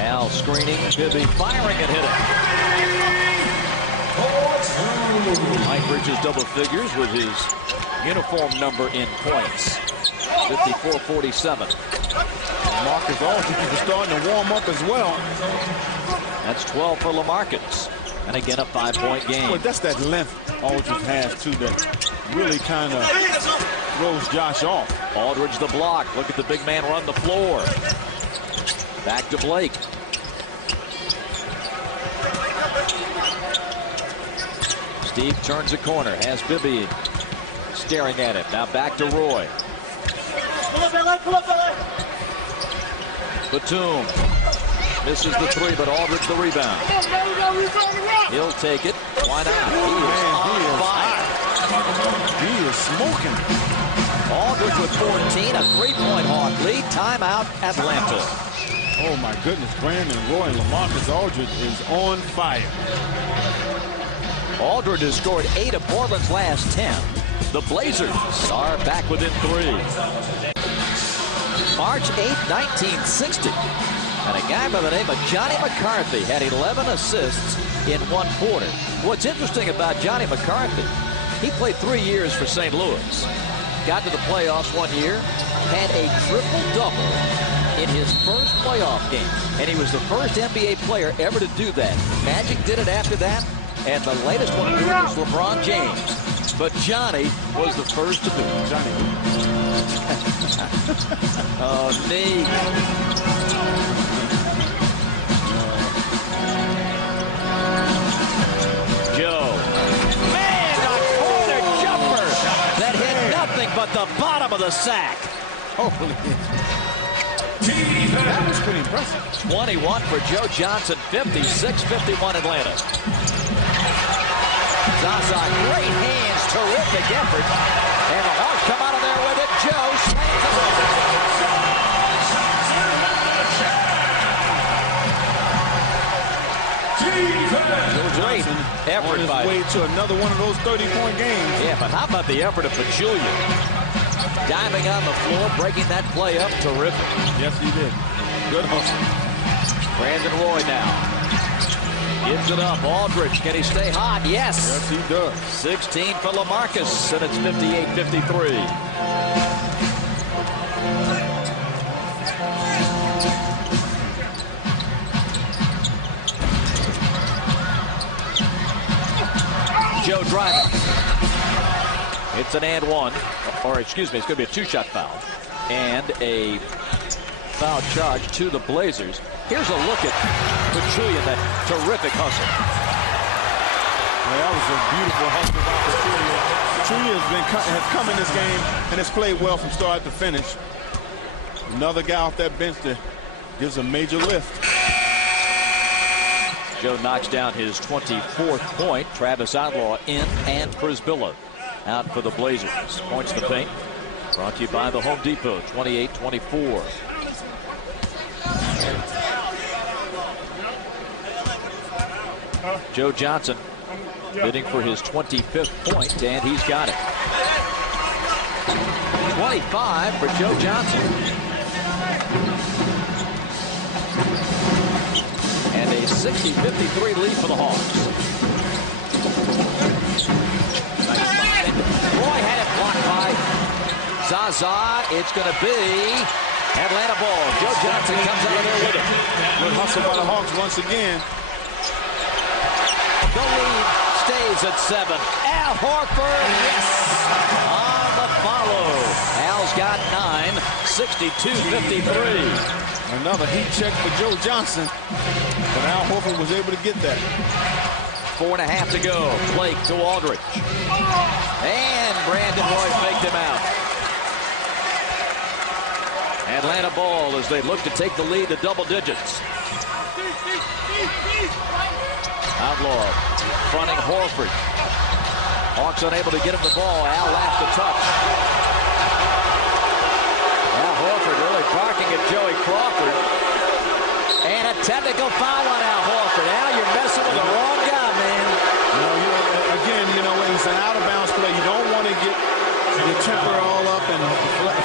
Al screening, M.Bibby firing and hitting. Mike reaches double figures with his uniform number in points. 54-47. Marcus Aldridge is starting to warm up as well. That's 12 for LaMarcus. And again, a 5-point game. Well, that's that length Aldridge has, too, that really kind of throws Josh off. Aldridge the block. Look at the big man run the floor. Back to Blake. Steve turns a corner. Has Bibby staring at him. Now back to Roy. Batum misses the 3, but Aldridge the rebound. He'll take it. Why not? He is on fire. He is smoking. Aldridge with 14, a 3-point Hawk lead. Timeout, Atlanta. Oh my goodness, Brandon Roy and LaMarcus Aldridge is on fire. Aldridge has scored 8 of Portland's last 10. The Blazers are back within 3. March 8, 1960. And a guy by the name of Johnny McCarthy had 11 assists in 1 quarter. What's interesting about Johnny McCarthy, he played 3 years for St. Louis. Got to the playoffs 1 year, had a triple-double in his first playoff game. And he was the first NBA player ever to do that. Magic did it after that, and the latest one to do it was LeBron James. But Johnny was the first to do it. Johnny. Oh, knee. Joe. Man, a corner jumper that hit nothing but the bottom of the sack. Holy. That was pretty impressive. 21 for J.Johnson, 56-51 Atlanta. Zaza, great hands, terrific effort. And the Hawks come out of there with it. Joe slams it over. Great effort on by his way to another one of those 30-point games. Yeah, but how about the effort of Pachulia? Diving on the floor, breaking that play up. Terrific. Yes, he did. Good hustle. Brandon Roy now. Gives it up. Aldridge, can he stay hot? Yes. Yes, he does. 16 for LaMarcus, and it's 58-53. Joe driving. It's an and one, or excuse me, it's going to be a 2-shot foul. And a foul charge to the Blazers. Here's a look at Pachulia, that terrific hustle. Well, that was a beautiful hustle by Pachulia. Pachulia has come in this game and has played well from start to finish. Another guy off that bench that gives a major lift. Joe knocks down his 24th point. Travis Outlaw in, and Przybilla out for the Blazers. Points to the paint. Brought to you by the Home Depot, 28-24. Joe Johnson bidding for his 25th point, and he's got it. 25 for Joe Johnson. And a 60-53 lead for the Hawks. Roy had it blocked by Zaza. It's going to be Atlanta ball. Joe Johnson comes out of there with it. Good hustle by the Hawks once again. The lead stays at 7. Al-Horford, yes, on the follow. Al's got 9, 62-53. Another heat check for Joe Johnson, but Al-Horford was able to get that. 4.5 to go. Blake to Aldridge. And Brandon Roy faked him out. Atlanta ball as they look to take the lead to double digits. Outlaw fronting Horford. Hawks unable to get him the ball. Al laps the touch. Al Horford really barking at Joey Crawford. And a technical foul on Al Horford. Al, you're messing with the wrong guy, man. Again, it's an out-of-bounds play. You don't want to get your temper all up and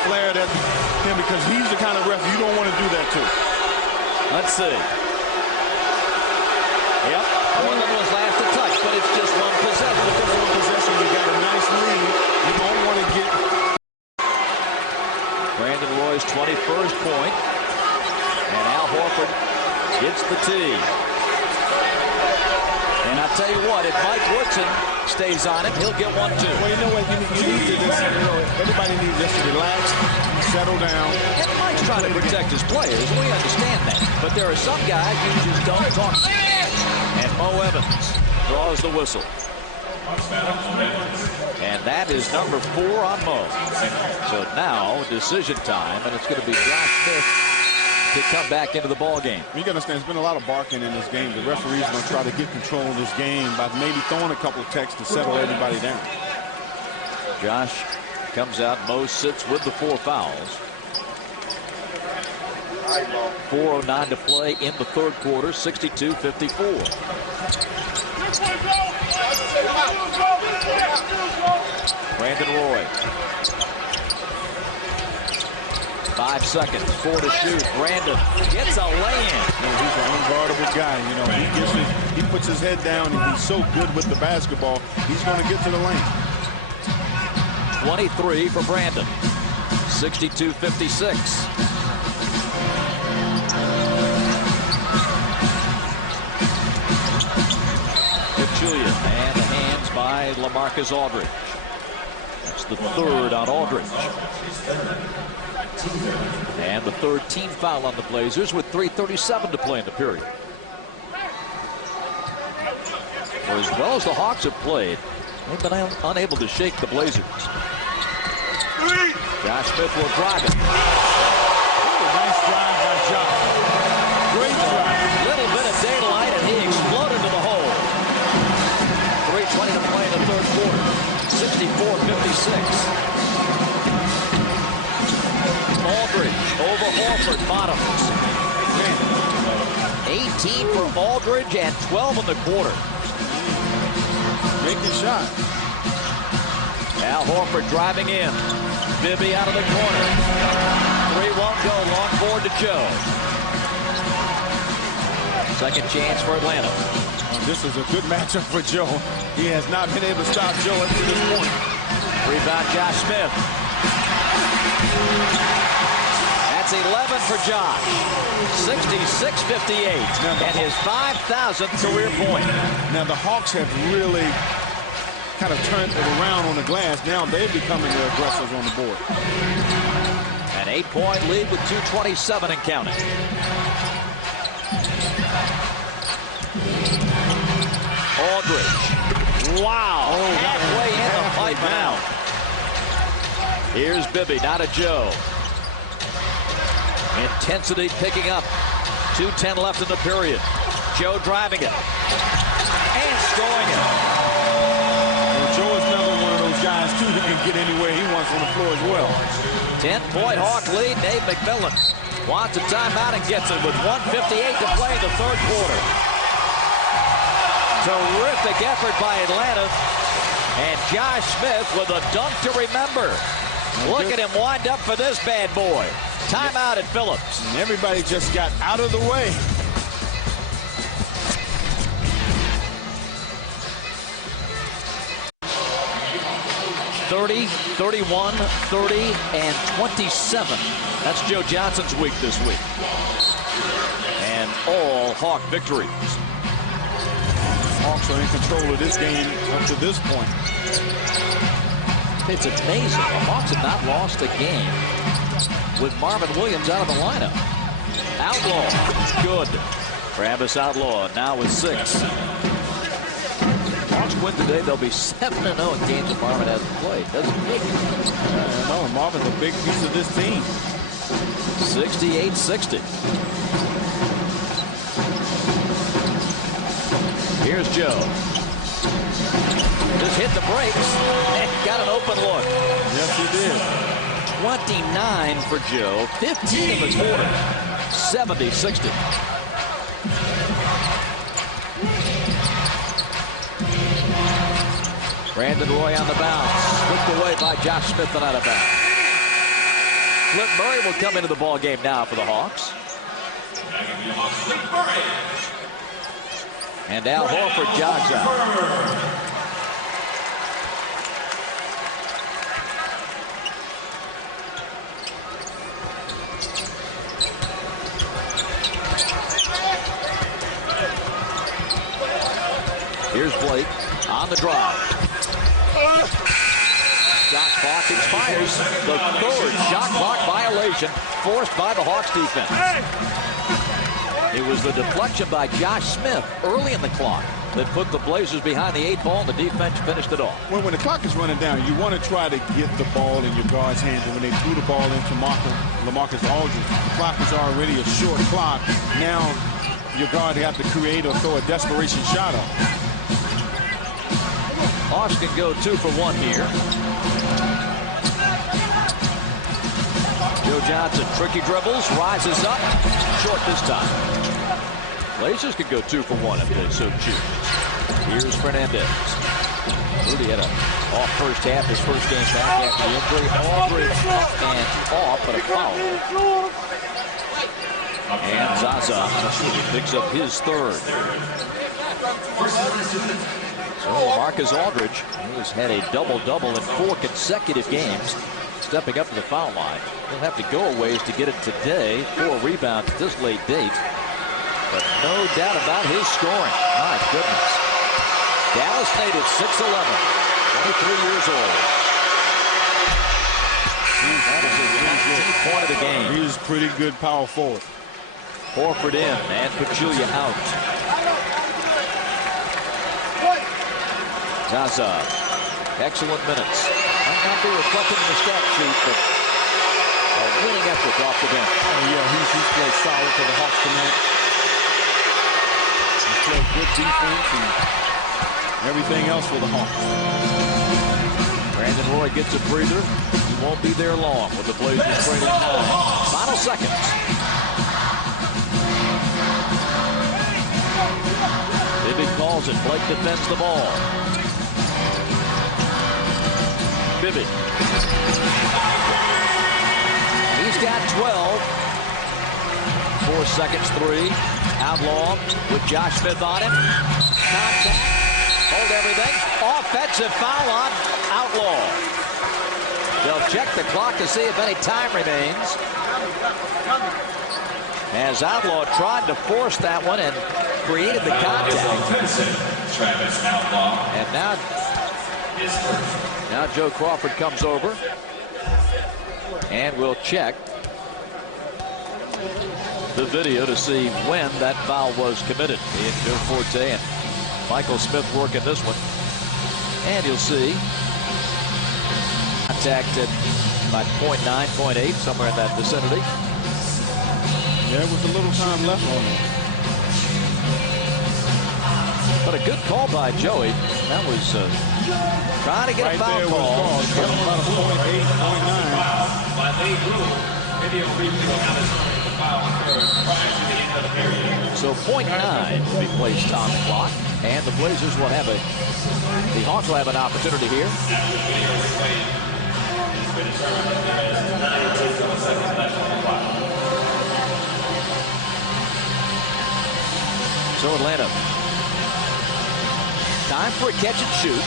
flared at him because he's the kind of ref you don't want to do that to. Let's see. Yep. Portland was last to touch, but it's just one possession. Just one possession. You got a nice lead. You don't want to get. Brandon Roy's 21st point. And Al Horford gets the tee. And I tell you what, if Mike Woodson stays on it, he'll get one too. Well, you know what? You need to just, everybody needs just to relax, settle down. And Mike's trying to protect his players. We understand that. But there are some guys you just don't talk to. And M.Evans draws the whistle. And that is number 4 on Mo. So now decision time, and it's going to be Josh Smith to come back into the ball game. You got to understand, there's been a lot of barking in this game. The referee's going to try to get control of this game by maybe throwing a couple of texts to settle everybody down. Josh comes out. Mo sits with the 4 fouls. 4:09 to play in the third quarter, 62-54. Brandon Roy. 5 seconds, 4 to shoot. Brandon gets a lay-in. He's an unguardable guy. He puts his head down, and he's so good with the basketball. He's going to get to the lane. 23 for Brandon. 62-56. Pachulia, and the hands by LaMarcus Aldridge. That's the 3rd on Aldridge. And the 3rd team foul on the Blazers with 3:37 to play in the period. For as well as the Hawks have played, they've been unable to shake the Blazers. Josh Smith will drive it. Nice drive by Josh. Great drive. Little bit of daylight, and he exploded to the hole. 3:20 to play in the third quarter. 64-56. Aldridge over Horford, bottoms. 18 for Aldridge and 12 in the quarter. Make the shot. Al Horford driving in. Bibby out of the corner. 3 won't go. Long forward to Joe. Second chance for Atlanta. This is a good matchup for Joe. He has not been able to stop Joe up to this point. Rebound Josh Smith. That's 11 for Josh. 66-58. And his 5,000th career point. Now the Hawks have really kind of turned it around on the glass. Now they're becoming the aggressors on the board. And An 8-point lead with 2:27 and counting. Aldridge. Wow. Halfway in the pipe and out. Here's Bibby, not a Joe. Intensity picking up. 2:10 left in the period. Joe driving it. And scoring it. Well, Joe is another one of those guys, too, that can get anywhere he wants on the floor as well. 10-point Hawk lead. Dave McMillan wants a timeout and gets it with 1:58 to play in the third quarter. Terrific effort by Atlanta. And J.Smith with a dunk to remember. Look at him wind up for this bad boy. Timeout at Phillips. And everybody just got out of the way. $30, $31, $30, and $27. That's Joe Johnson's week this week. And all Hawk victories. Hawks are in control of this game up to this point. It's amazing. The Hawks have not lost a game with Marvin Williams out of the lineup. Outlaw, good. Travis Outlaw now with 6. Hawks win today, they'll be 7-0 in games that Marvin hasn't played. Doesn't make it. No, Marvin's a big piece of this team. 68-60. Here's Joe. Just hit the brakes and got an open look. Yes, he did. 29 for Joe, 15 in the quarter, 70-60. Brandon Roy on the bounce, slipped away by J.Smith and out of bounds. Flip Murray will come into the ball game now for the Hawks. And Al-Hoford jogs out. Here's Blake on the drive. Shot clock expires. The third shot clock violation forced by the Hawks defense. It was the deflection by J.Smith early in the clock that put the Blazers behind the 8 ball, and the defense finished it off. When the clock is running down, you want to try to get the ball in your guard's hands. And when they threw the ball into LaMarcus Aldridge, the clock is already a short clock. Now your guard have to create or throw a desperation shot up. Hawks can go 2 for 1 here. Joe Johnson, tricky dribbles, rises up, short this time. Blazers could go 2 for 1 if they so choose. Here's Fernandez. Rudy had a off first half, his first game back after the injury. Aldridge up and off, but a foul. And Zaza picks up his third. So Marcus Aldridge, who's had a double-double in 4 consecutive games, stepping up to the foul line. He'll have to go a ways to get it today. 4 rebounds at this late date. But no doubt about his scoring. My goodness. Dallas native, 6'11", 23 years old. That is his 19th point of the game. He's pretty good power forward. Horford in and Pachulia out. Zaza, excellent minutes. Might not be reflected in the stat sheet, but a winning effort off the bench. Oh, yeah, he's played solid for the Hawks tonight. He's played good defense and everything else for the Hawks. Brandon Roy gets a breather. He won't be there long with the Blazers trailing 9. Final seconds. Bibby calls it. Blake defends the ball. Bibby. He's got 12. 4 seconds, 3. Outlaw with J.Smith on him. Contact. Hold everything. Offensive foul on Outlaw. They'll check the clock to see if any time remains. As Outlaw tried to force that one and created the contact. Travis Outlaw. And now Joe Crawford comes over and will check. the video to see when that foul was committed. And Joe Forte and Michael Smith working this one. And you'll see contact at about 0.9, 0.8, somewhere in that vicinity. There was a little time left on it. But a good call by Joey. That was trying to get a foul call. About a 0.8, 0.9. By league rule, video review of the foul occurred prior to the end of the period. So 0.9 will be placed on the clock, and the Blazers will have the Hawks will have an opportunity here. So Atlanta, time for a catch and shoot.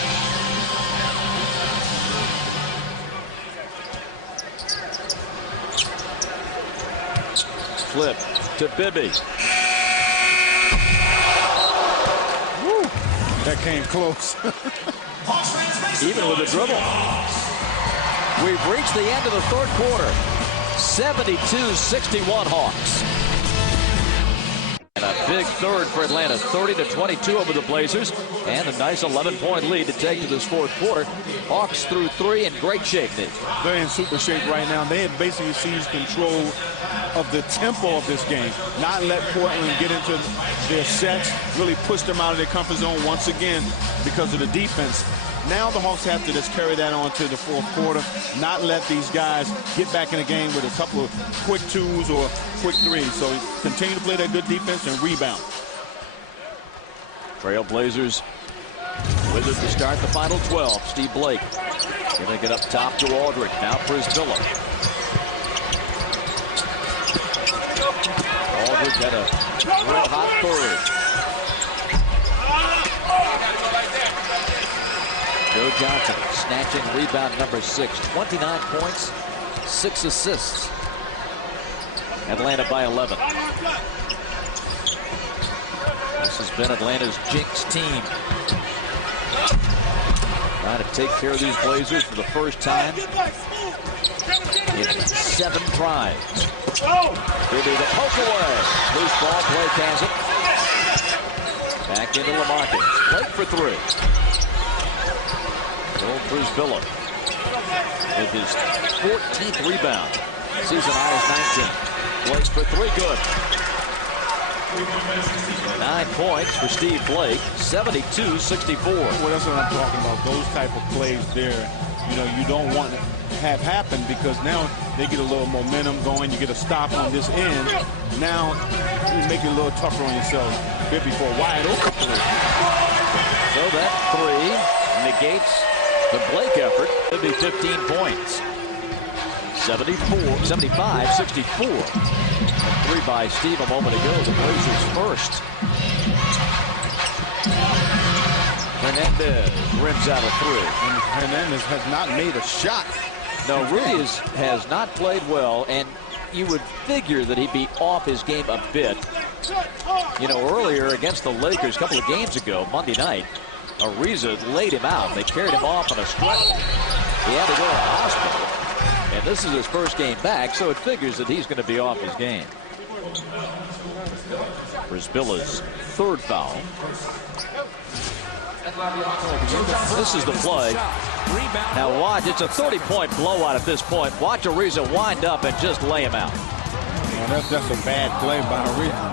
Flip to Bibby. Woo. That came close. Even with a dribble. We've reached the end of the third quarter. 72-61 Hawks. And a big third for Atlanta. 30-22 over the Blazers. And a nice 11-point lead to take to this fourth quarter. Hawks through three in great shape, Nick. They're in super shape right now. They had basically seized control of the tempo of this game. Not let Portland get into their sets. Really push them out of their comfort zone once again because of the defense. Now the Hawks have to just carry that on to the fourth quarter. Not let these guys get back in the game with a couple of quick twos or quick threes. So continue to play that good defense and rebound. Trailblazers with it to start the final 12. S.Blake giving it up top to Aldridge. Now Przybilla. Aldridge had a real hot third. J.Johnson snatching rebound number 6. 29 points, 6 assists. Atlanta by 11. This has been Atlanta's jinx team. Trying to take care of these Blazers for the first time in 7 tries. Bibby the poke away. Loose ball, Blake has it. Back into LaMarcus. Blake for 3. Przybilla with his 14th rebound. Season high is 19. Blake for 3, good. 9 points for S.Blake. 72-64. Well, that's what I'm talking about. Those type of plays there, you know, you don't want to have happen because now they get a little momentum going. You get a stop on this end. Now you make it a little tougher on yourself. Bibby for a wide open three. So that 3 negates the Blake effort. It'll be 15 points. 75-64. A 3 by Steve a moment ago. The Blazers first. Hernandez rims out a 3. And Hernandez has not made a shot. No, Rudy has not played well, and you would figure that he'd be off his game a bit. You know, earlier against the Lakers a couple of games ago, Monday night, Ariza laid him out. They carried him off on a stretcher. He had to go to the hospital. And this is his first game back, so it figures that he's going to be off his game. Przybilla 3rd foul. This is the play. Now watch, it's a 30-point blowout at this point. Watch Ariza wind up and just lay him out. Well, that's a bad play by Ariza.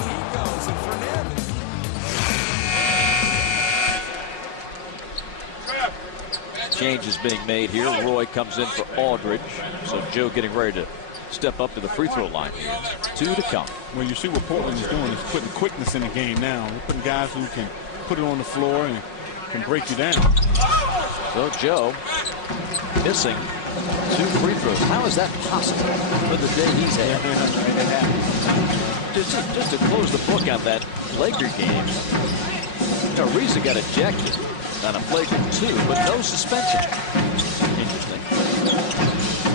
Change is being made here. Roy comes in for Aldridge. So Joe getting ready to step up to the free throw line here. 2 to come. Well, you see what Portland is doing is putting quickness in the game now. They're putting guys who can put it on the floor and can break you down. So Joe missing 2 free throws. How is that possible for the day he's had? Just to close the book on that Laker game, you know, Ariza got ejected on a flagrant 2, but no suspension. Interesting.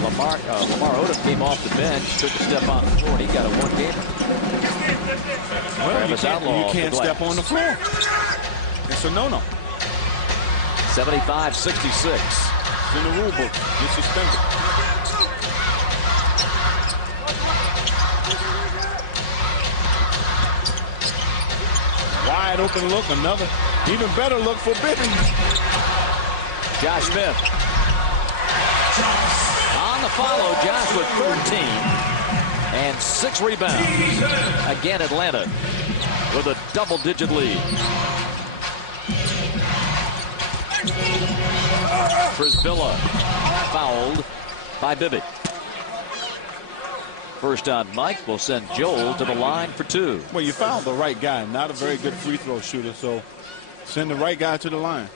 Lamar Odom came off the bench, took a step on the floor, and he got a 1-gamer. Well, you can't step on the floor. It's a no-no. 75-66. It's in the rule book. You're suspended. wide open look. Another even better look for Bibby. J.Smith. On the follow, Josh with 13 and 6 rebounds. Again, Atlanta with a double-digit lead. Przybilla fouled by Bibby. First on Mike will send Joel to the line for 2. Well, you fouled the right guy, not a very good free throw shooter, so send the right guy to the line.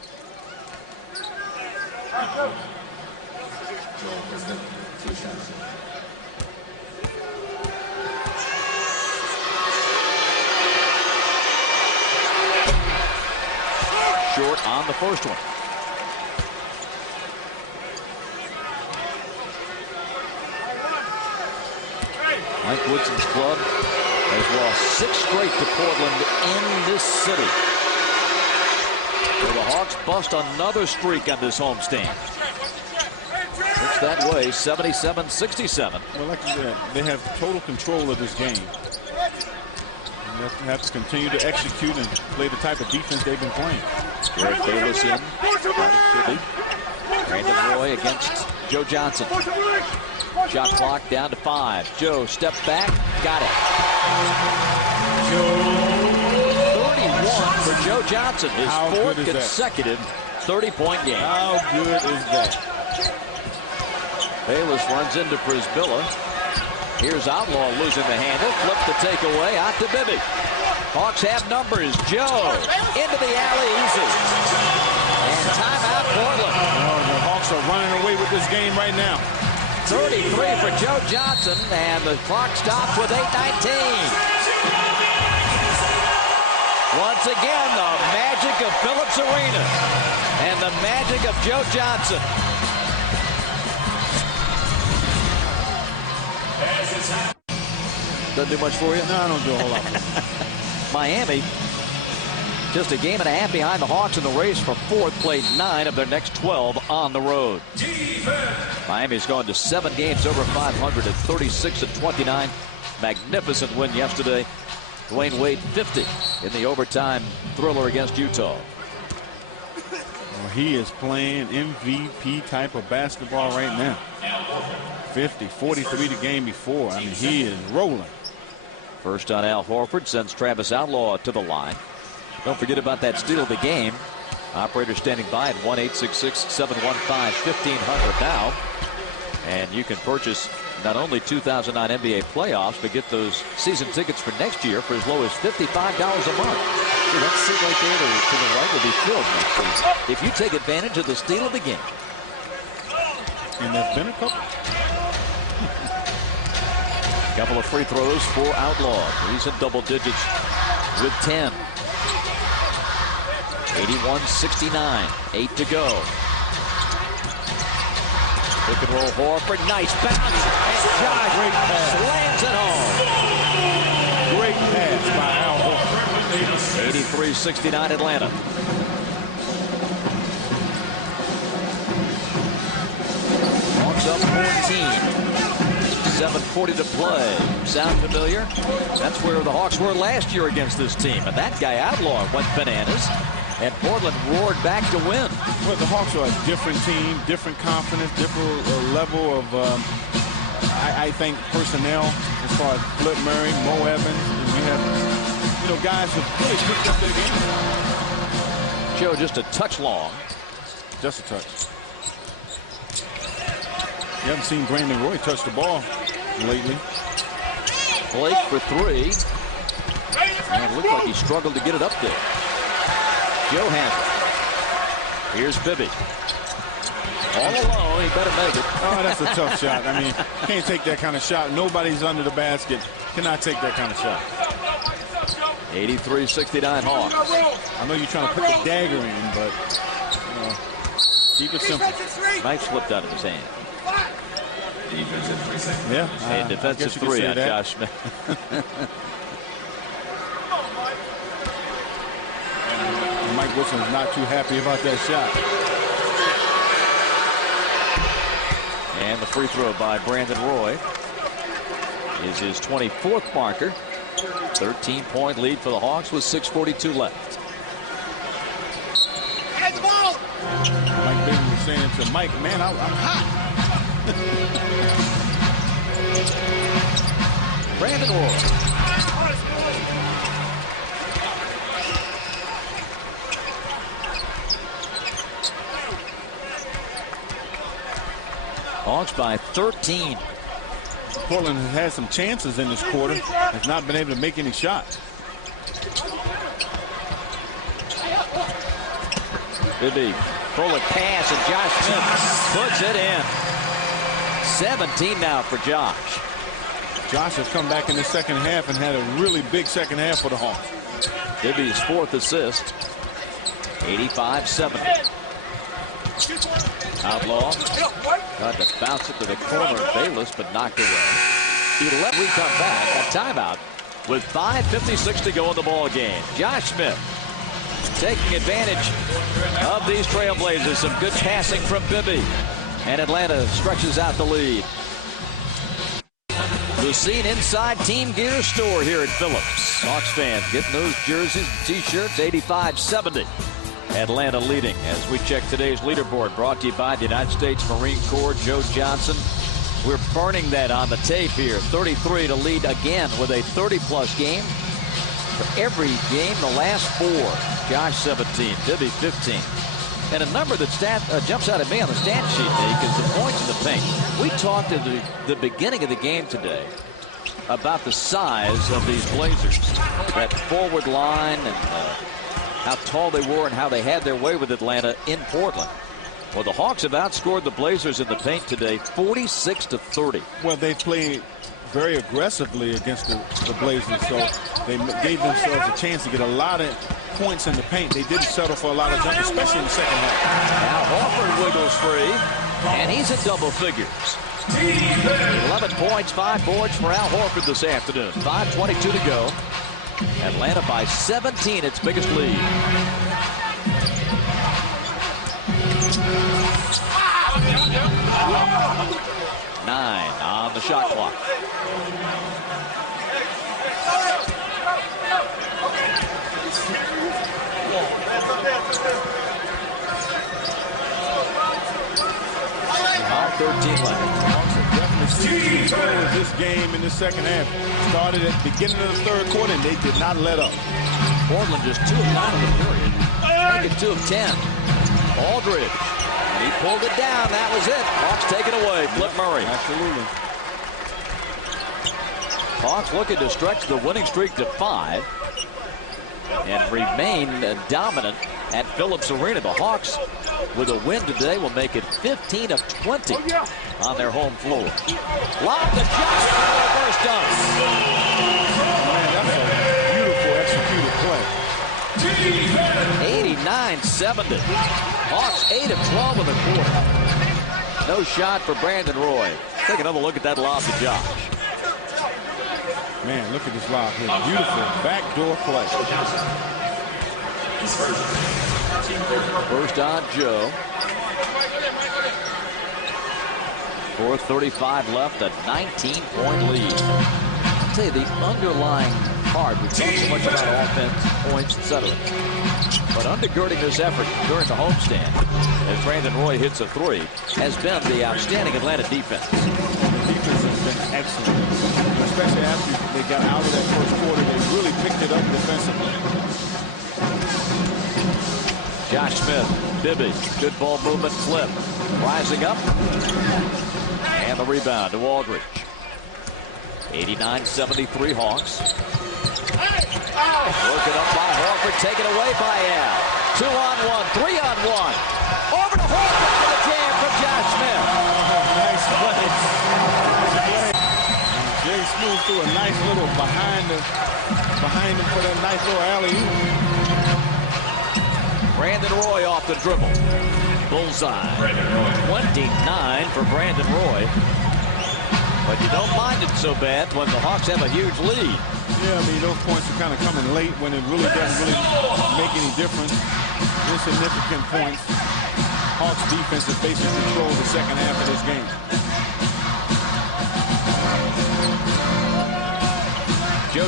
Short on the first one. Mike Woodson's club has lost 6 straight to Portland in this city. So the Hawks bust another streak on this homestand. It's that way, 77-67. Well, like you said, they have total control of this game. And they have to continue to execute and play the type of defense they've been playing. Greg Bayless in. Brandon Roy against Joe Johnson. Shot clock down to 5. Joe steps back, got it. 31 for Joe Johnson, his 4th consecutive 30-point game. How good is that? Bayless runs into Przybilla. Here's Outlaw losing the handle, flips the takeaway out to Bibby. Hawks have numbers. Joe into the alley easy. And timeout Portland. Oh, the Hawks are running away with this game right now. 33 for Joe Johnson, and the clock stops with 8:19. Once again, the magic of Phillips Arena and the magic of Joe Johnson. Doesn't do much for you? No, I don't do a whole lot. Miami, just a game and a half behind the Hawks in the race for 4th, played 9 of their next 12 on the road. Miami's gone to 7 games over 500 at 36-29. Magnificent win yesterday. Dwayne Wade 50 in the overtime thriller against Utah. Well, he is playing MVP type of basketball right now. 50, 43 the game before. I mean, he is rolling. First on Al-Hoford sends Travis Outlaw to the line. Don't forget about that steal of the game. Operator standing by at 1-866-715-1500 now. And you can purchase not only 2009 NBA playoffs, but get those season tickets for next year for as low as $55 a month. See, that seat right there to the right will be filled next season if you take advantage of the steal of the game. And there's been a couple. Couple of free throws for Outlaw. He's in double digits with 10. 81-69. 8 to go. Pick and roll Horford. Nice bounce. And Josh slams it home. Great pass by Al Horford. 83-69 Atlanta. Hawks up 14. 7:40 to play. Sound familiar? That's where the Hawks were last year against this team. And that guy Outlaw went bananas. And Portland roared back to win. Well, the Hawks are a different team, different confidence, different level of, I think, personnel as far as Flip Murray, Mo Evans. And you have, guys who really picked up their game. Joe just a touch long. Just a touch. You haven't seen Brandon Roy touch the ball lately. Blake for 3. And it looked like he struggled to get it up there. Joe has it. Here's Bibby. All alone, he better make it. Oh, that's a tough shot. I mean, can't take that kind of shot. Nobody's under the basket. Cannot take that kind of shot. 83-69 Hawks. I know you're trying to put the dagger in, but keep it simple. Knife slipped out of his hand. Yeah. And defensive 3 on J.Smith. Mike Wilson's not too happy about that shot. And the free throw by Brandon Roy is his 24th marker. 13-point lead for the Hawks with 6:42 left. Get the ball. M.Bibby was saying to Mike, man, I'm hot. Brandon Roy. Hawks by 13. Portland has had some chances in this quarter, has not been able to make any shots. M.Bibby, forward pass, and Josh Smith puts it in. 17 now for Josh. Josh has come back in the second half and had a really big second half for the Hawks. M.Bibby's 4th assist. 85-70. Outlaw tried to bounce it to the corner of Bayless, but knocked away. 11. We come back. A timeout with 5:56 to go in the ball game. Josh Smith taking advantage of these Trailblazers. Some good passing from M.Bibby, and Atlanta stretches out the lead. The scene inside Team Gear store here at Phillips. Hawks fans getting those jerseys and t-shirts. 85-70. Atlanta leading as we check today's leaderboard, brought to you by the United States Marine Corps. J.Johnson. We're burning that on the tape here. 33 to lead again with a 30-plus game for every game the last 4. Josh 17, M.Bibby 15. And a number that jumps out at me on the stat sheet, Nick, is the points in the paint. We talked at the beginning of the game today about the size of these Blazers. That forward line and how tall they were and how they had their way with Atlanta in Portland. Well, the Hawks have outscored the Blazers in the paint today 46-30. Well, they played very aggressively against the Blazers, so they gave themselves a chance to get a lot of points in the paint. They didn't settle for a lot of jumps, especially in the second half. Now Hoford wiggles free, and he's in double figures. 11 points, 5 boards for Al-Horford this afternoon. 5:22 to go. Atlanta by 17, its biggest lead. Nine on the shot clock. All 13 left. Definitely control of this game in the second half. Started at the beginning of the third quarter, and they did not let up. Portland just 2 of 9 in the period. Make it 2 of 10. Aldridge. He pulled it down. That was it. Hawks take it away. Flip Murray. Absolutely. Hawks looking to stretch the winning streak to 5 and remain dominant at Phillips Arena. The Hawks, with a win today, will make it 15 of 20 on their home floor. Lob to Johnson for the first dunk. Man, that's a beautiful executed play. 89-70. Hawks 8 of 12 in the quarter. No shot for Brandon Roy. Take another look at that lob to Josh. Man, look at this lob here. Beautiful backdoor play. First on Joe. 4:35 left, a 19-point lead. I'll tell you, the underlying part, we talk so much about offense, points, etc. But undergirding this effort during the homestand, as Brandon Roy hits a 3, has been the outstanding Atlanta defense. The defense has been excellent, especially after they got out of that first quarter. They really picked it up defensively. Josh Smith, M.Bibby, good ball movement, flip, rising up, and the rebound to Aldridge. 89-73 Hawks. Working up by Horford, taken away by Al. 2-on-1, 3-on-1. Over to Horford for the jam from Josh Smith. Nice play. J.Smith threw a nice little behind him for that nice little alley-oop. Brandon Roy off the dribble. Bullseye. 29 for Brandon Roy. But you don't mind it so bad when the Hawks have a huge lead. Yeah, I mean, those points are kind of coming late when it really doesn't really make any difference. Insignificant points. Hawks defense has basically controlled the second half of this game.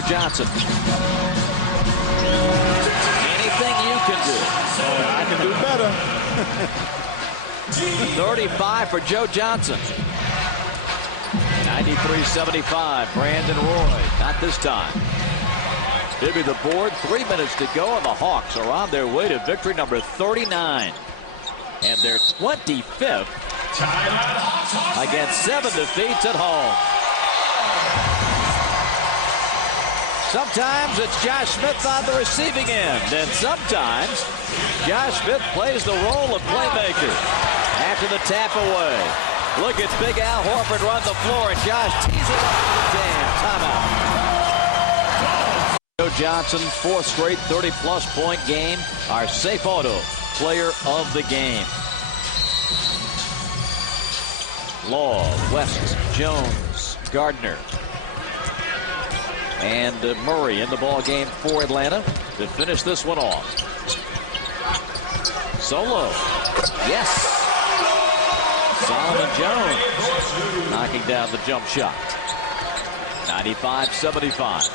Joe Johnson. Anything you can do. I can do better. 35 for Joe Johnson. 93-75, Brandon Roy. Not this time. M.Bibby the board, 3 minutes to go, and the Hawks are on their way to victory number 39. And their 25th against 7 defeats at home. Sometimes it's J.Smith on the receiving end, and sometimes J.Smith plays the role of playmaker. After the tap away, look at Big A.Hoford run the floor, and Josh tees it up to the jam. Timeout. Joe Johnson, 4th straight 30-plus point game. Our Safe Auto player of the game. Law, West, Jones, Gardner, and Murray in the ball game for Atlanta to finish this one off. Solo. Yes. Solomon Jones knocking down the jump shot. 95-75.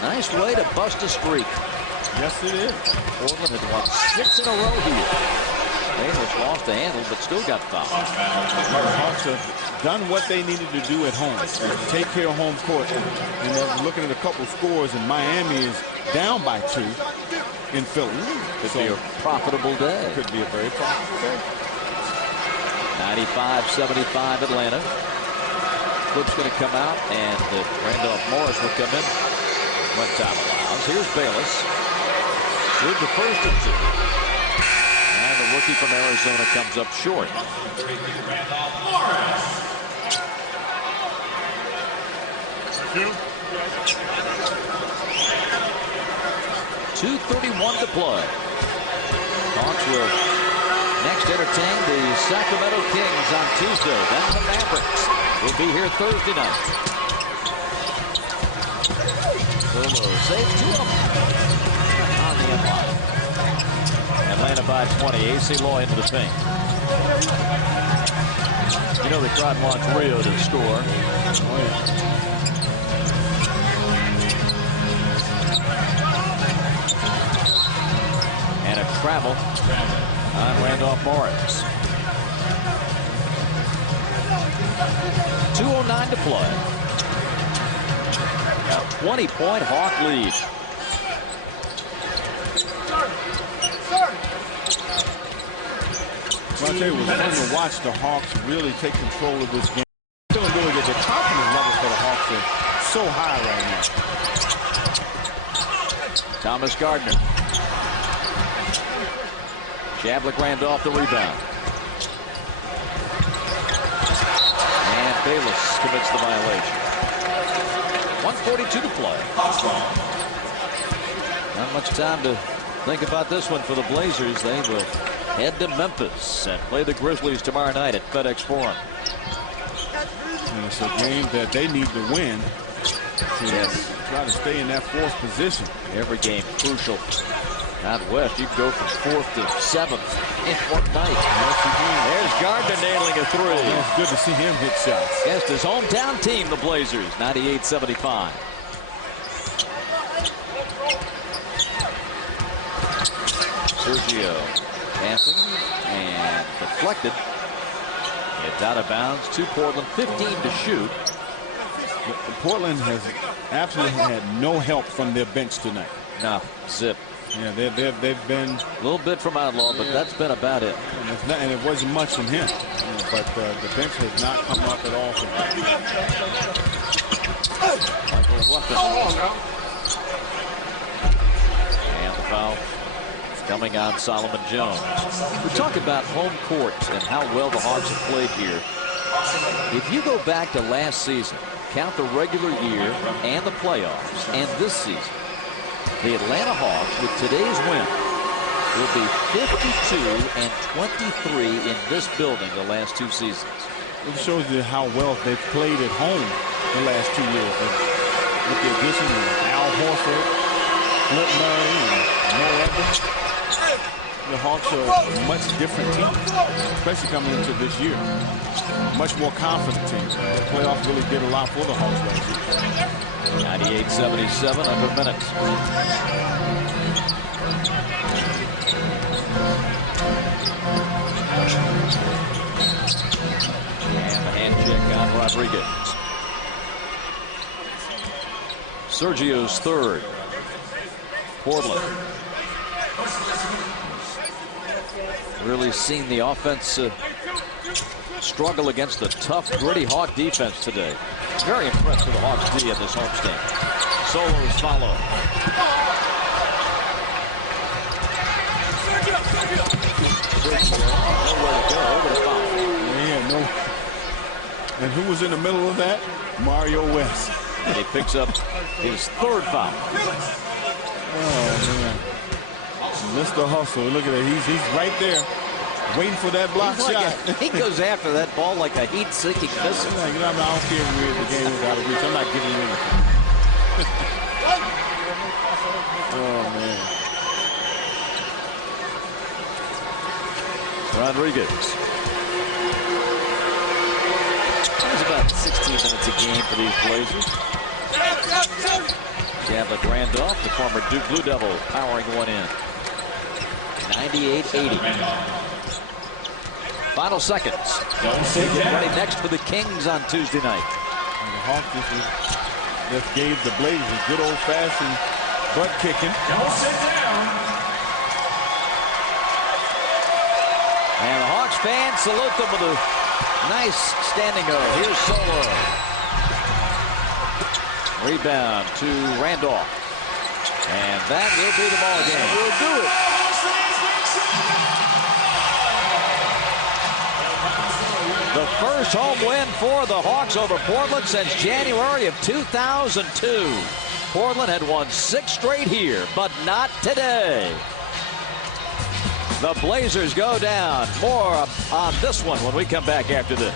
Nice way to bust a streak. Yes, it is. Portland had won 6 in a row here. Bayless lost the handle, but still got fouled. The Hawks have done what they needed to do at home. Take care of home court. And looking at a couple scores, and Miami is down by 2 in Philly. Could be a profitable day. Could be a very profitable day. 95-75 Atlanta. Clip's going to come out, and Randolph Morris will come in when time allows. Here's Bayless with the first of 2. And the rookie from Arizona comes up short. 2:31 to play. Hawks will next entertain the Sacramento Kings on Tuesday. Then the Mavericks will be here Thursday night. Solo saves 2 of them on the end line. Atlanta by 20. A.C. Law into the paint. You know the crowd wants Rio to score. Oh, yeah. And a travel on Randolph Morris. 2:09 to play. A 20-point Hawk lead. Well, I tell you, it was fun to watch the Hawks really take control of this game. Feeling really good. The confidence levels for the Hawks are so high right now. Thomas Gardner. Shavlik Randolph the rebound. And Bayless commits the violation. 1:42 to play. Not much time to think about this one for the Blazers. They will head to Memphis and play the Grizzlies tomorrow night at FedEx Forum. And it's a game that they need to win to try to stay in that 4th position. Every game crucial. Out west, you can go from 4th to 7th in one night. There's Gardner nailing a 3. It's good to see him hit shots. Against his hometown team, the Blazers, 98-75. Sergio passing and deflected. It's out of bounds to Portland. 15 to shoot. Portland has absolutely had no help from their bench tonight. No, zip. Yeah, they've been a little bit from Outlaw, but that's been about it. And it wasn't much from him. But the bench has not come up at all from him. Michael Ruffin. And the foul coming on Solomon Jones. We talk about home court and how well the Hawks have played here. If you go back to last season, count the regular year and the playoffs, and this season, the Atlanta Hawks, with today's win, will be 52-23 in this building the last 2 seasons. It shows you how well they've played at home the last 2 years. With the addition of L.Hoford, Flip Murray, and M.Evans. The Hawks are a much different team, especially coming into this year. Much more confident team. The playoffs really did a lot for the Hawks last year. 98-77 under minutes. And the hand check on Rodriguez. Sergio's third. Portland. Really seen the offense struggle against the tough, gritty Hawk defense today. Very impressed with the Hawks D at this homestand. Solos follow. Nowhere to go, over the foul. Yeah, no. And who was in the middle of that? Mario West. And he picks up his third foul. Oh, man. Mr. Hustle, look at that. He's right there, waiting for that block shot. He goes after that ball like a heat-seeking missile. I don't care if we're in the game without a reach. I'm not giving you anything. Oh, man. Rodriguez. It's about 16 minutes a game for these Blazers. Gavin Randolph, the former Duke Blue Devil, powering one in. 98-80. Final seconds. Ready next for the Kings on Tuesday night. And the Hawks just gave the Blazers a good old-fashioned butt kicking. Don't sit down. And the Hawks fans salute them with a nice standing O. Here's Solo. Rebound to Randolph. And that will be the ball game. We'll do it. The first home win for the Hawks over Portland since January of 2002. Portland had won 6 straight here, but not today. The Blazers go down. More on this one when we come back after this.